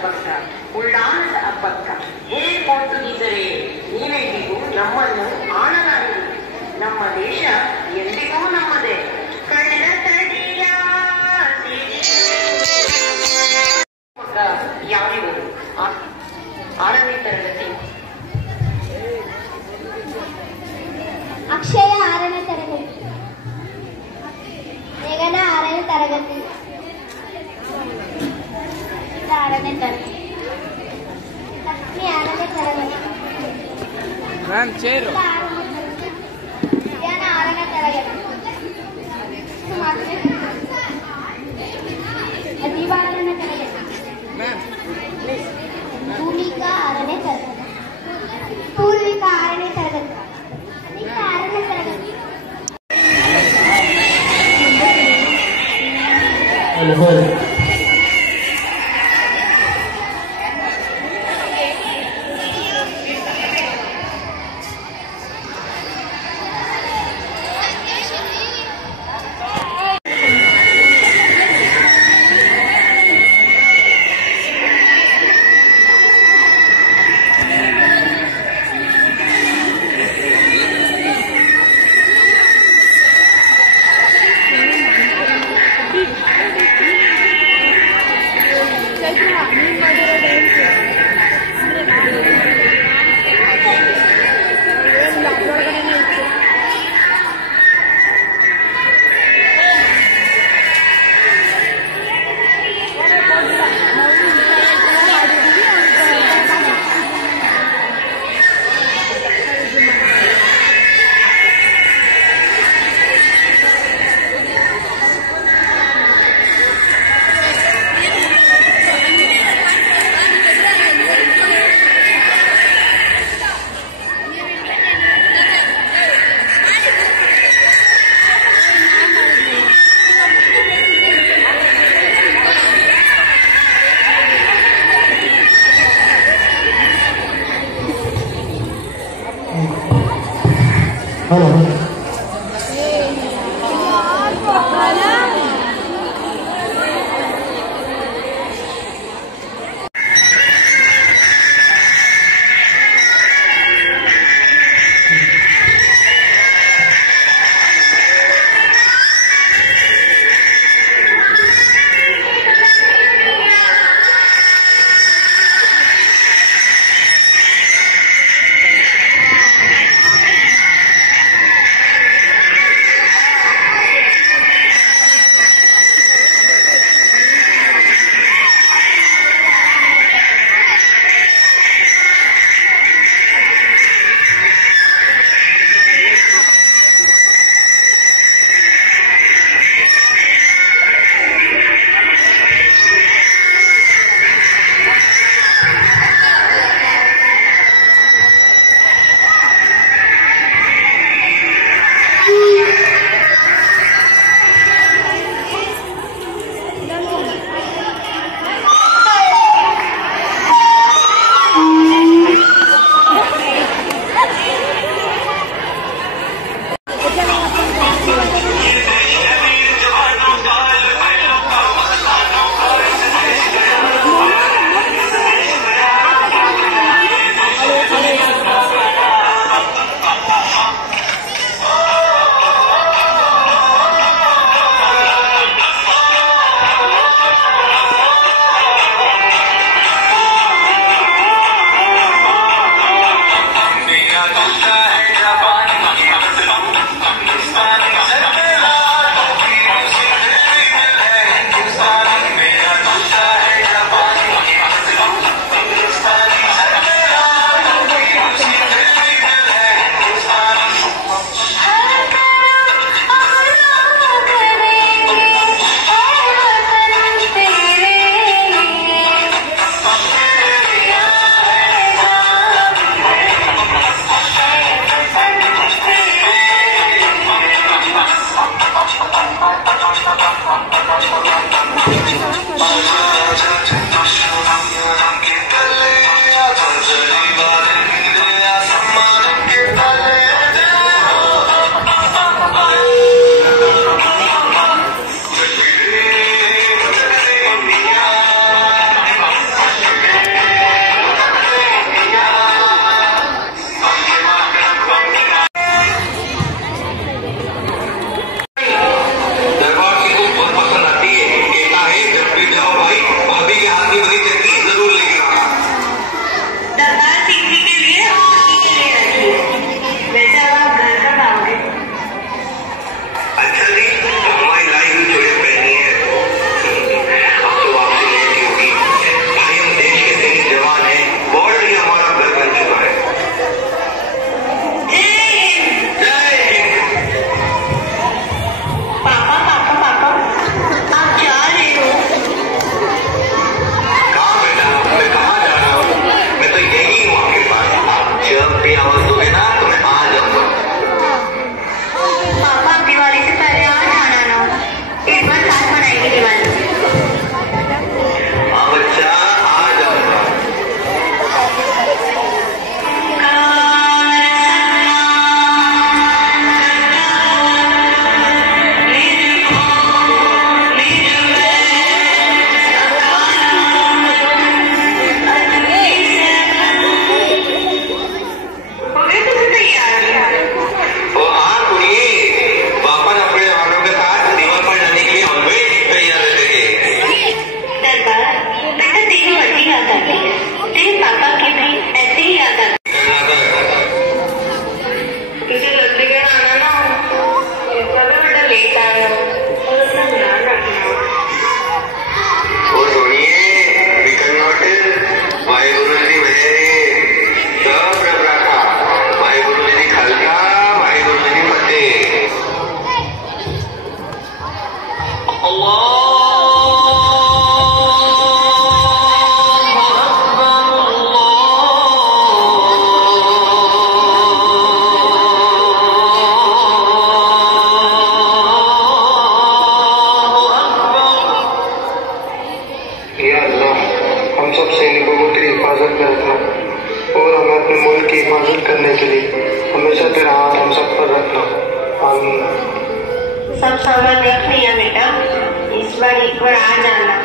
ಹಬ್ಬಕ್ಕ ಉಳ್ಳಾಣದ ಹಬ್ಬಕ್ಕ ಹೇಳ್ಕೊಟ್ಟಿದ್ದರೆ ನೀನೆಂದಿಗೂ ನಮ್ಮನ್ನು ಆಳಲಾರದು. ನಮ್ಮ ದೇಶ ಎಂದಿಗೂ ನಮ್ಮದೇ. ಕಳೆದ ತಡಿಯ ಯಾರಿವರು? 6ನೇ ತರಗತಿ. ಅಕ್ಷಯ 6ನೇ ತರಗತಿ. ಮೇಘನ 6ನೇ ತರಗತಿ. 6ನೇ ತರಗತಿ. ಲಕ್ಷ್ಮಿ 6ನೇ ತರಗತಿ. Ma'am chair. ಧ್ಯಾನ 6ನೇ ತರಗತಿ. ಅತೀವ 6ನೇ ತರಗತಿ. ಭೂಮಿಕಾ 6ನೇ ತರಗತಿ. ಪೂರ್ವಿಕಾ 6ನೇ ತರಗತಿ. ಅನಿತಾ 6ನೇ ತರಗತಿ. हिफाजत करने के लिए हमेशा तेरा हाथ हम सब पर रखना। आमीन। सब सामान रख लिया बेटा, इस बार एक बार आ जाना,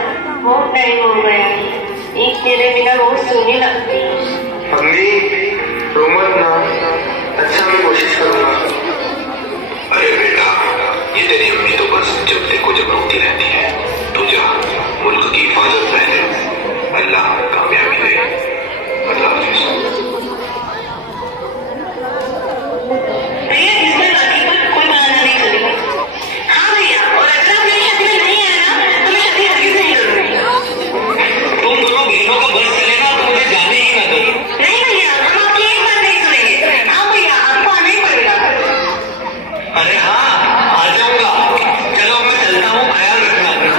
बहुत टाइम हो गया, एक तेरे बिना बहुत सोनी लगती है। अम्मी रो मत ना, अच्छा मैं कोशिश करूंगा। अरे बेटा, ये तेरी अम्मी तो बस जब देखो जब रोती रहती है। तू जा, मुल्क की हिफाजत पहले, अल्लाह कामयाबी दे। अल्लाह हाफिज। भैया इस बार शादी पर कोई बहाना नहीं चलेगा। हाँ भैया, और अगर आप मेरी शादी में नहीं आए ना तो मैं शादी हरगिज़ नहीं करूंगी। तुम दोनों बहनों का बस चलेगा तो मुझे जाने ही ना दो। नहीं भैया, हम आपकी एक बात नहीं सुनेंगे। हाँ भैया, आपको आना ही पड़ेगा। अरे हाँ, आ जाऊंगा। चलो मैं चलता हूँ, ख्याल रखना अपना।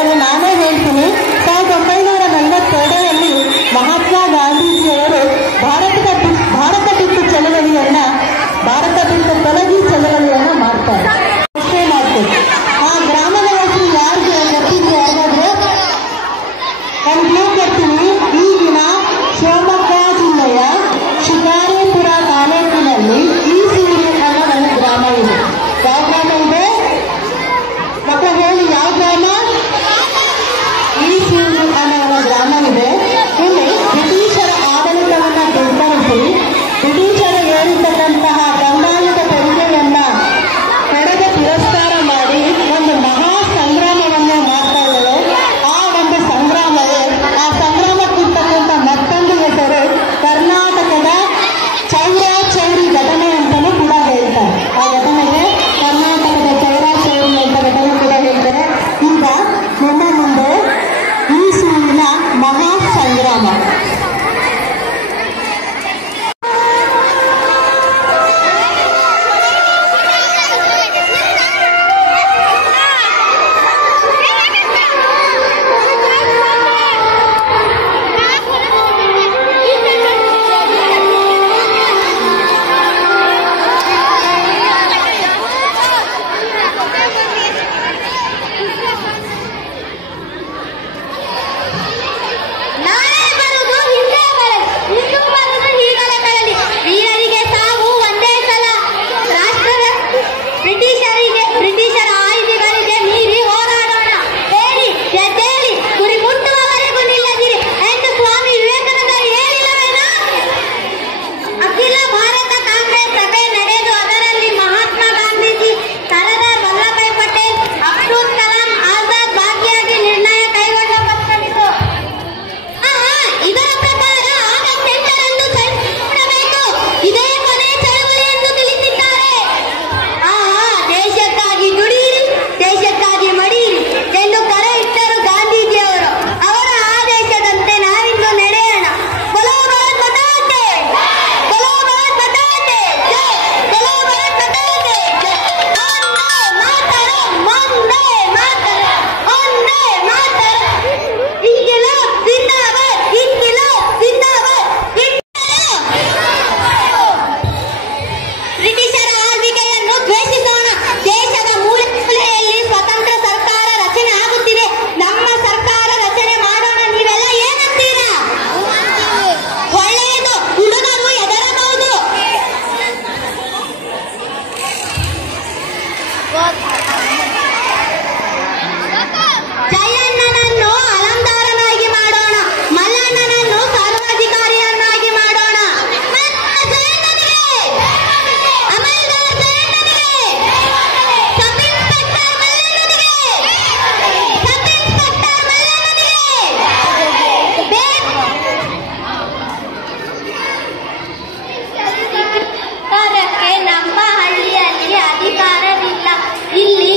ಮೊದಲು ನಾನೇ ಹೇಳ್ತೀನಿ. 1942ರಲ್ಲಿ ಮಹಾತ್ಮ ಗಾಂಧೀಜಿಯವರು ಭಾರತ ಬಿಟ್ಟು ತೊಲಗಿ ಚಳವಳಿಯನ್ನ ಮಾಡ್ತಾರೆ. ಆ ಗ್ರಾಮದ ಹೆಸರು ಯಾರಿಗೆ ಗೊತ್ತಿದ್ರು ಯಾರಾದ್ರೂ? ನಾನು ಕ್ಲೂ ಕೊಡ್ತೀನಿ. ಈಗಿನ ಶಿವಮೊಗ್ಗ ಜಿಲ್ಲೆಯ ಶಿಕಾರಿಪುರ ತಾಲೂಕಿನಲ್ಲಿ ಈಸೂರು ಅನ್ನೋ ಒಂದು ಗ್ರಾಮ ಇದೆ. ಯಾವ ಗ್ರಾಮ ಇದೆ ಮಕ್ಕಳು ಹೇಳಿ? ಯಾವ ಗ್ರಾಮ? ಈಸೂರು ಅನ್ನೋ ಗ್ರಾಮ ಇದೆ. ಇಲ್ಲಿ ಬ್ರಿಟಿಷರ ಆಡಳಿತವನ್ನ ದುರ್ಬಲಿಸಿ ಬ್ರಿಟಿಷರು ಏರಿರ್ತಕ್ಕಂತಹ ಕಂದಾಯದ ತೆರಿಗೆಯನ್ನ ಪಡೆದ ತಿರಸ್ಕಾರ ಮಾಡಿ ಒಂದು ಮಹಾ ಸಂಗ್ರಾಮವನ್ನ ಮಾಡ್ತಾ ಇದ್ದಾರೆ. ಆ ಒಂದು ಸಂಗ್ರಾಮವೇ, ಆ ಸಂಗ್ರಾಮಕ್ಕಿರ್ತಕ್ಕಂಥ ಮತ್ತೊಂದು ಹೆಸರು ಕರ್ನಾಟಕದ ಚೌರಿ ಘಟನೆ ಅಂತಲೂ ಕೂಡ ಹೇಳ್ತಾರೆ. ಆ ಘಟನೆಗೆ ಕರ್ನಾಟಕದ ಚೌರಿ ಅಂತ ಘಟನೆ ಕೂಡ ಹೇಳ್ತಾರೆ. ಈಗ ನಮ್ಮ ಮುಂದೆ ಈಸೂರಿನ ಮಹಾ ಸಂಗ್ರಾಮ. ನಮ್ಮ ಹಳ್ಳಿಯಲ್ಲಿ ಅಧಿಕಾರವಿಲ್ಲ. ಇಲ್ಲಿ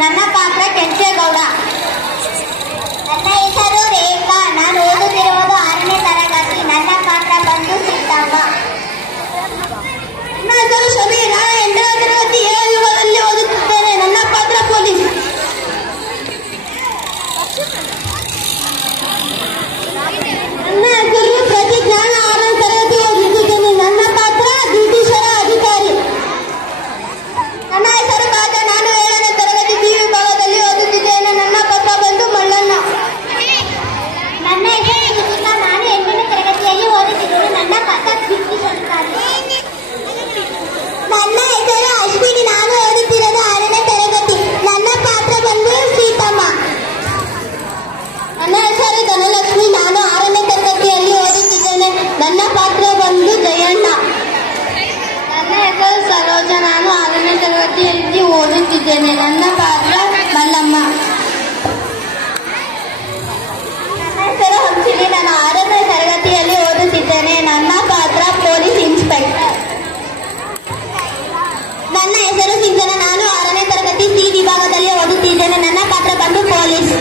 ನನ್ನ ಪಾತ್ರ ಕೆಂಚೇಗೌಡ. ನನ್ನ ಹೆಸರು ರೇಖಾ. ನಾನು ಓದುತ್ತಿರುವುದು 6ನೇ ತರಗತಿ. ನನ್ನ ಪಾತ್ರ ಬಂದು ಸೀತಮ್ಮ. ನನ್ನ ಹೆಸರು ಶಬೀರ್. ನಾನು 8ನೇ ತರಗತಿ ಎ ವಿಭಾಗದಲ್ಲಿ ಓದುತ್ತಿದ್ದೇನೆ. ನನ್ನ ಪಾತ್ರ ಪೊಲೀಸ್. ನನ್ನ ಹೆಸರು ಪ್ರತಿಜ್ಞಾ. ನಾನು 6ನೇ ತರಗತಿ ಓದುತ್ತಿದ್ದೇನೆ. ನನ್ನ ಪಾತ್ರ ಬ್ರಿಟಿಷರ ಅಧಿಕಾರಿ. ನನ್ನ ಹೆಸರು ಕಾಜ. ನಾನು 7ನೇ ತರಗತಿ ಬಿ ವಿಭಾಗದಲ್ಲಿ ಓದುತ್ತಿದ್ದೇನೆ. ನನ್ನ ಪಾತ್ರ ಬಂದು ಮಲ್ಲಣ್ಣ. ನನ್ನ ಹೆಸರು ಸುಚಿತಾ. ನಾನು 8ನೇ ತರಗತಿಯಲ್ಲಿ ಓದುತ್ತಿದ್ದೇನೆ. ನನ್ನ ಪಾತ್ರ ಬ್ರಿಟಿಷ್ ಅಧಿಕಾರಿ. ನನ್ನ ಹೆಸರು ಅಶ್ವಿನಿ. ನಾನು ಓದುತ್ತಿರೋದು 6ನೇ ತರಗತಿ. ನನ್ನ ಪಾತ್ರ ಬಂದು ಸೀತಮ್ಮ. ನನ್ನ ಹೆಸರು ಧನಲಕ್ಷ್ಮಿ. ನಾನು 6ನೇ ತರಗತಿಯಲ್ಲಿ ಓದುತ್ತಿದ್ದೇನೆ. ನನ್ನ ಪಾತ್ರ ಬಂದು ಜಯಣ್ಣ. ನನ್ನ ಹೆಸರು ಸರೋಜ. ನಾನು 6ನೇ ತರಗತಿಯಲ್ಲಿ ಓದುತ್ತಿದ್ದೇನೆ. ನನ್ನ ಪಾತ್ರ ಮಲ್ಲಮ್ಮ. ನನ್ನ ಹೆಸರು ಹಂಸಿನಿ. ನಾನು 6ನೇ ತರಗತಿಯಲ್ಲಿ ಓದುತ್ತಿದ್ದೇನೆ. ನನ್ನ ಪಾತ್ರ ಪೊಲೀಸ್ ಇನ್ಸ್ಪೆಕ್ಟರ್. ನನ್ನ ಹೆಸರು ಸಿಂಚನ. ನಾನು 6ನೇ ತರಗತಿ ಸಿ ವಿಭಾಗದಲ್ಲಿ ಓದುತ್ತಿದ್ದೇನೆ. ನನ್ನ ಪಾತ್ರ ಬಂದು police.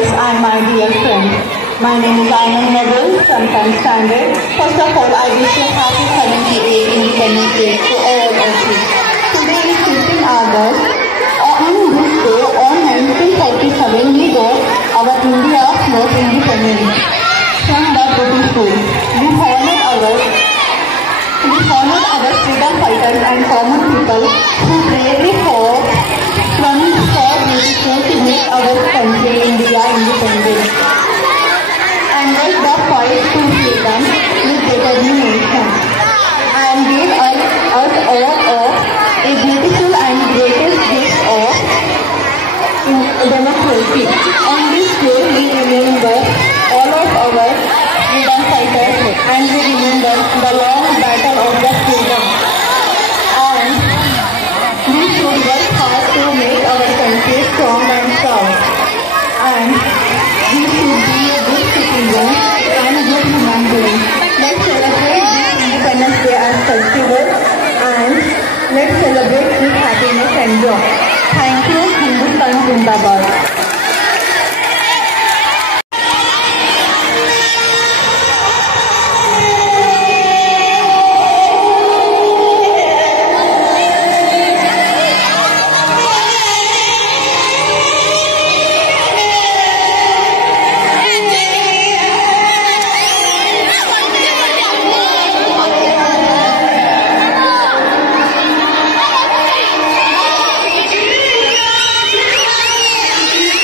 teachers and my dear friends. My name is Anand Naval from 10th standard. First of all, I wish a happy 78th Independence Day to all of you. Today is 15 August. On this day, on 1947, we got our India's most independence from the British rule. We honored our freedom fighters and common people who bravely fought from far beautiful to make our country India independent and led the fight to freedom with determination and gave us all of a beautiful and greatest gift of democracy. On this day we remember all of our freedom fighters and we remember the long battle of the freedom. And we should work hard to make our country strong and proud. And we should be a good citizen and a good human being. Let's celebrate this Independence Day as festival and let's celebrate with happiness and joy. Thank you. Hindustan Zindabad. Thank you.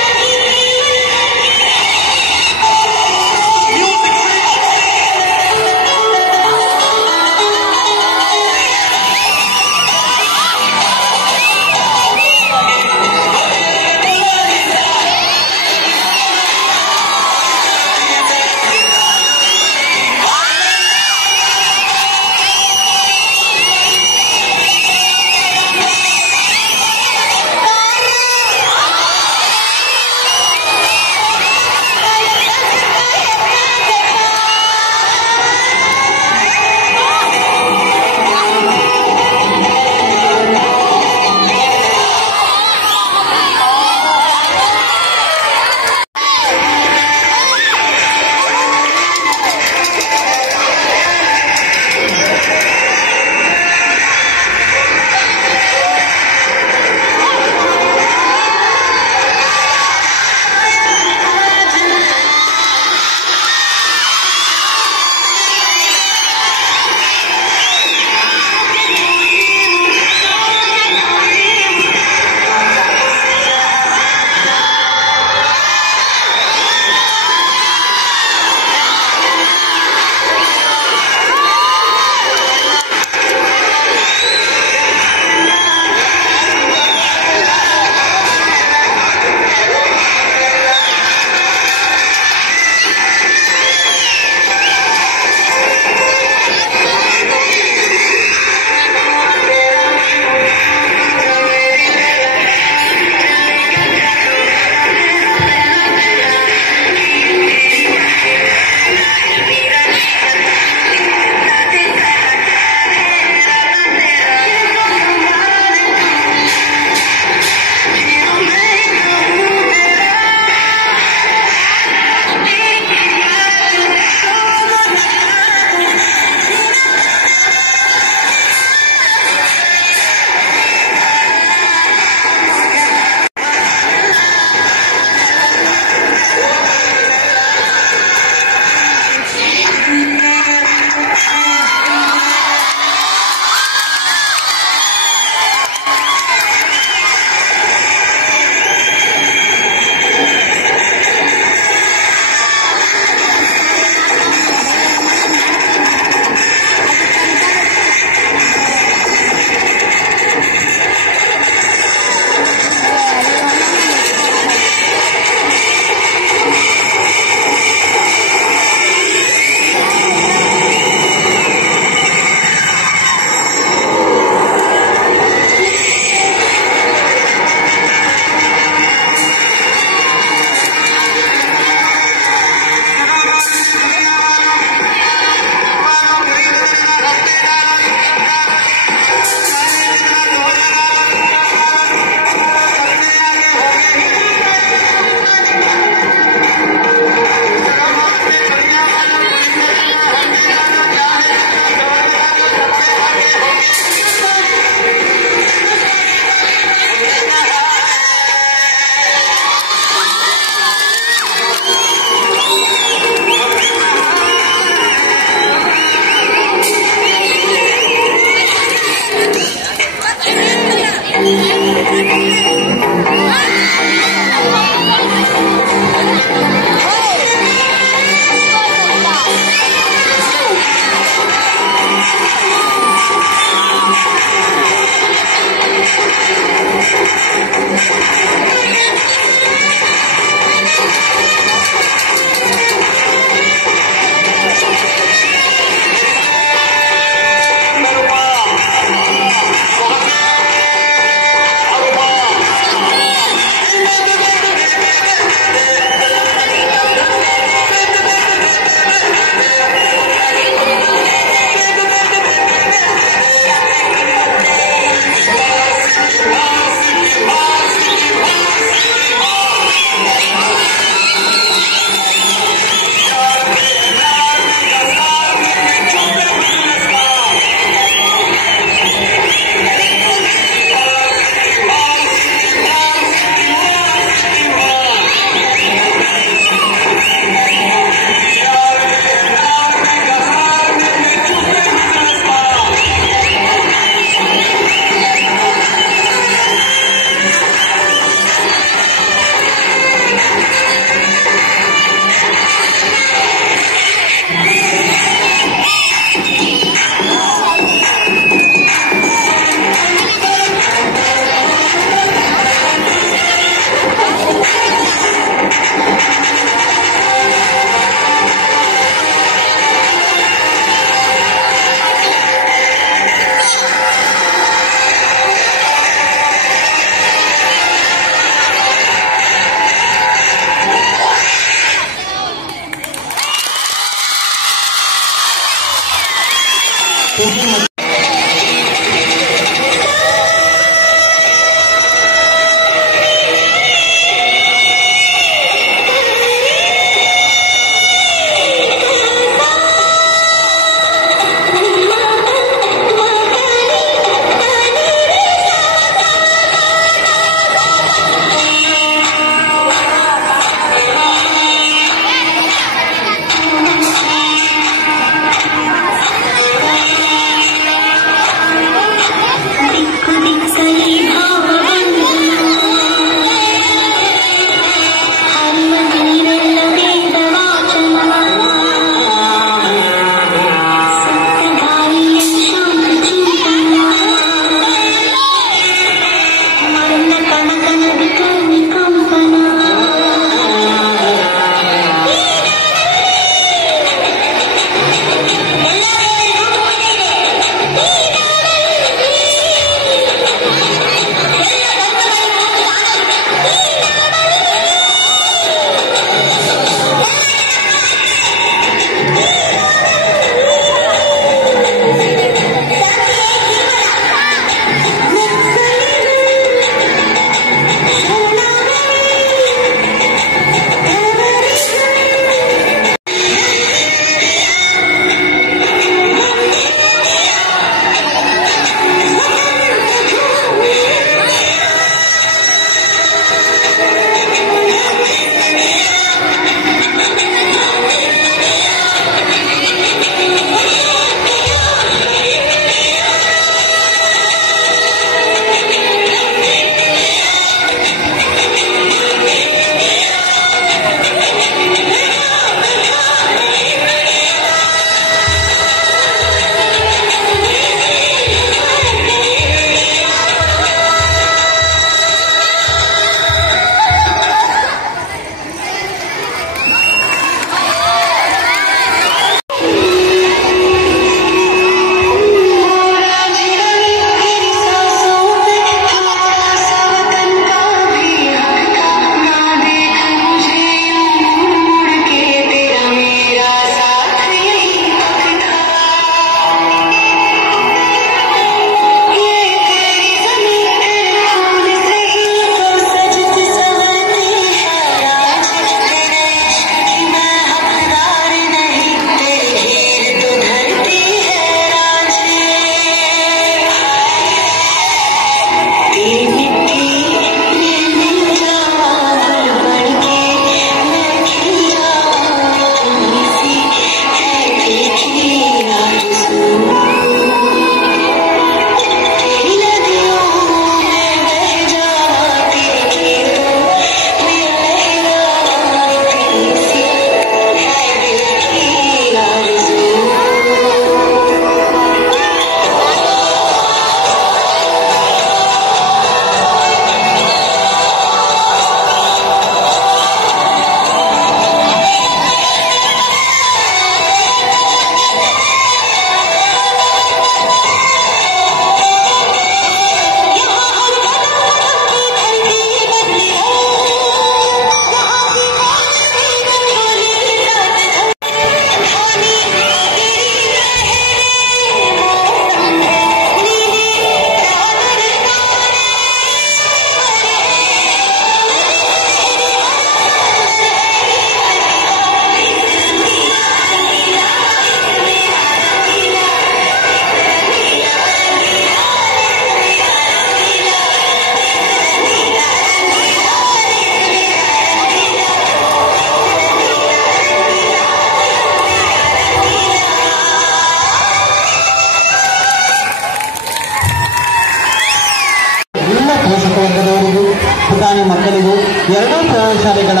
ಪುಟಾಣಿ ಮಕ್ಕಳಿಗೂ ಎರಡೂ ಪ್ರೌಢಶಾಲೆಗಳ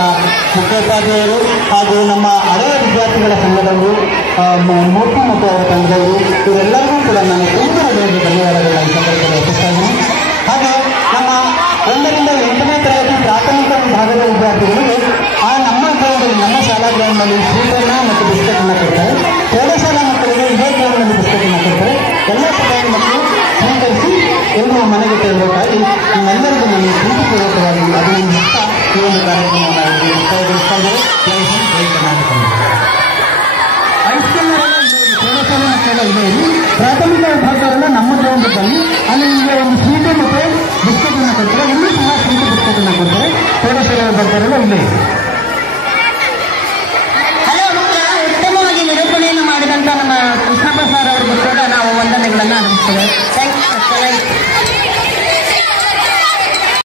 ಮುಖ್ಯೋಪಾಧ್ಯಾಯರು ಹಾಗೂ ನಮ್ಮ ಹಳೆಯ ವಿದ್ಯಾರ್ಥಿಗಳ ಸಂಘದವರು ಮೂರ್ತಿ ಮತ್ತು ಅವರ ತಂಡದವರು ಇವರೆಲ್ಲರಿಗೂ ಕೂಡ ನಾನು ತುಂಬ ಹೃದಯದ ಧನ್ಯವಾದಗಳನ್ನು ಸಂದರ್ಭದಲ್ಲಿ ಅರ್ಪಿಸ್ತಾ ಇದ್ದೀನಿ. ಹಾಗೆ ನಮ್ಮ 1ರಿಂದ 8ನೇ ತರಗತಿ ಪ್ರಾಥಮಿಕ ವಿಭಾಗದ ವಿದ್ಯಾರ್ಥಿಗಳಿಗೆ ನಮ್ಮ ಗ್ರೌಂಡಲ್ಲಿ ನಮ್ಮ ಶಾಲಾ ಗ್ರೌಂಡ್ನಲ್ಲಿ ಸ್ವೀಟನ್ನು ಮತ್ತು ಬಿಸ್ಕೆಟನ್ನು ಕೊಡ್ತಾರೆ. ಪ್ರೌಢಶಾಲಾ ಮಕ್ಕಳಿಗೆ ಇದೇ ಗ್ರೌಂಡ್ನಲ್ಲಿ ಬಿಸ್ಕೆಟನ್ನು ಕೊಡ್ತಾರೆ. ಎಲ್ಲ ಪುಟಾಣಿ ಮಕ್ಕಳು ಸ್ವೀಕರಿಸಿ ಎಲ್ಲರೂ ಮನೆಗೆ ತೆರಳಬೇಕಾಗಿ ನಿಮ್ಮೆಲ್ಲರಿಗೂ ನಾನು ಪ್ರೀತಿಪೂರ್ವಕವಾಗಿ ಅಭಿನಂದಿಸುತ್ತಾ ಈ ಒಂದು ಕಾರ್ಯಕ್ರಮವನ್ನು ಮುಕ್ತಾಯಗೊಳಿಸ್ತಾ ಇದ್ದಾರೆ. ಜೈ ಹಿಂದ್, ಜೈ ಕರ್ನಾಟಕ. ಹೈಸ್ಕೂಲ್ನಲ್ಲಿ ಪ್ರೌಢಶಾಲೆ ಎಲ್ಲ ಇದೆ. ಇಲ್ಲಿ ಪ್ರಾಥಮಿಕ ವಿಭಾಗದಲ್ಲ ನಮ್ಮ ಜೀವನದಲ್ಲಿ ಅಲ್ಲಿ ನಿಮಗೆ ಒಂದು ಸ್ವೀಟು ಮತ್ತು ಬಿಸ್ಕೆಟ್ ಅನ್ನು ಕೊಡ್ತಾರೆ. ಇನ್ನೂ ಸಹ ಸ್ವೀಟು ಬಿಸ್ಕೆಟ್ ಅನ್ನು ಕೊಡ್ತಾರೆ. ಪ್ರೌಢಶಾಲೆ ವಿಭಾಗದಲ್ಲ ಇಲ್ಲೇ ಉತ್ತಮವಾಗಿ ನಿರೂಪಣೆಯನ್ನು ಮಾಡಿದಂತ ನಮ್ಮ ಕೃಷ್ಣಪ್ಪ ಸರ್ ಅವರಿಗೂ ಕೂಡ ನಾವು ವಂದನೆಗಳನ್ನು ಅರ್ಪಿಸ್ತೇವೆ. Thank you.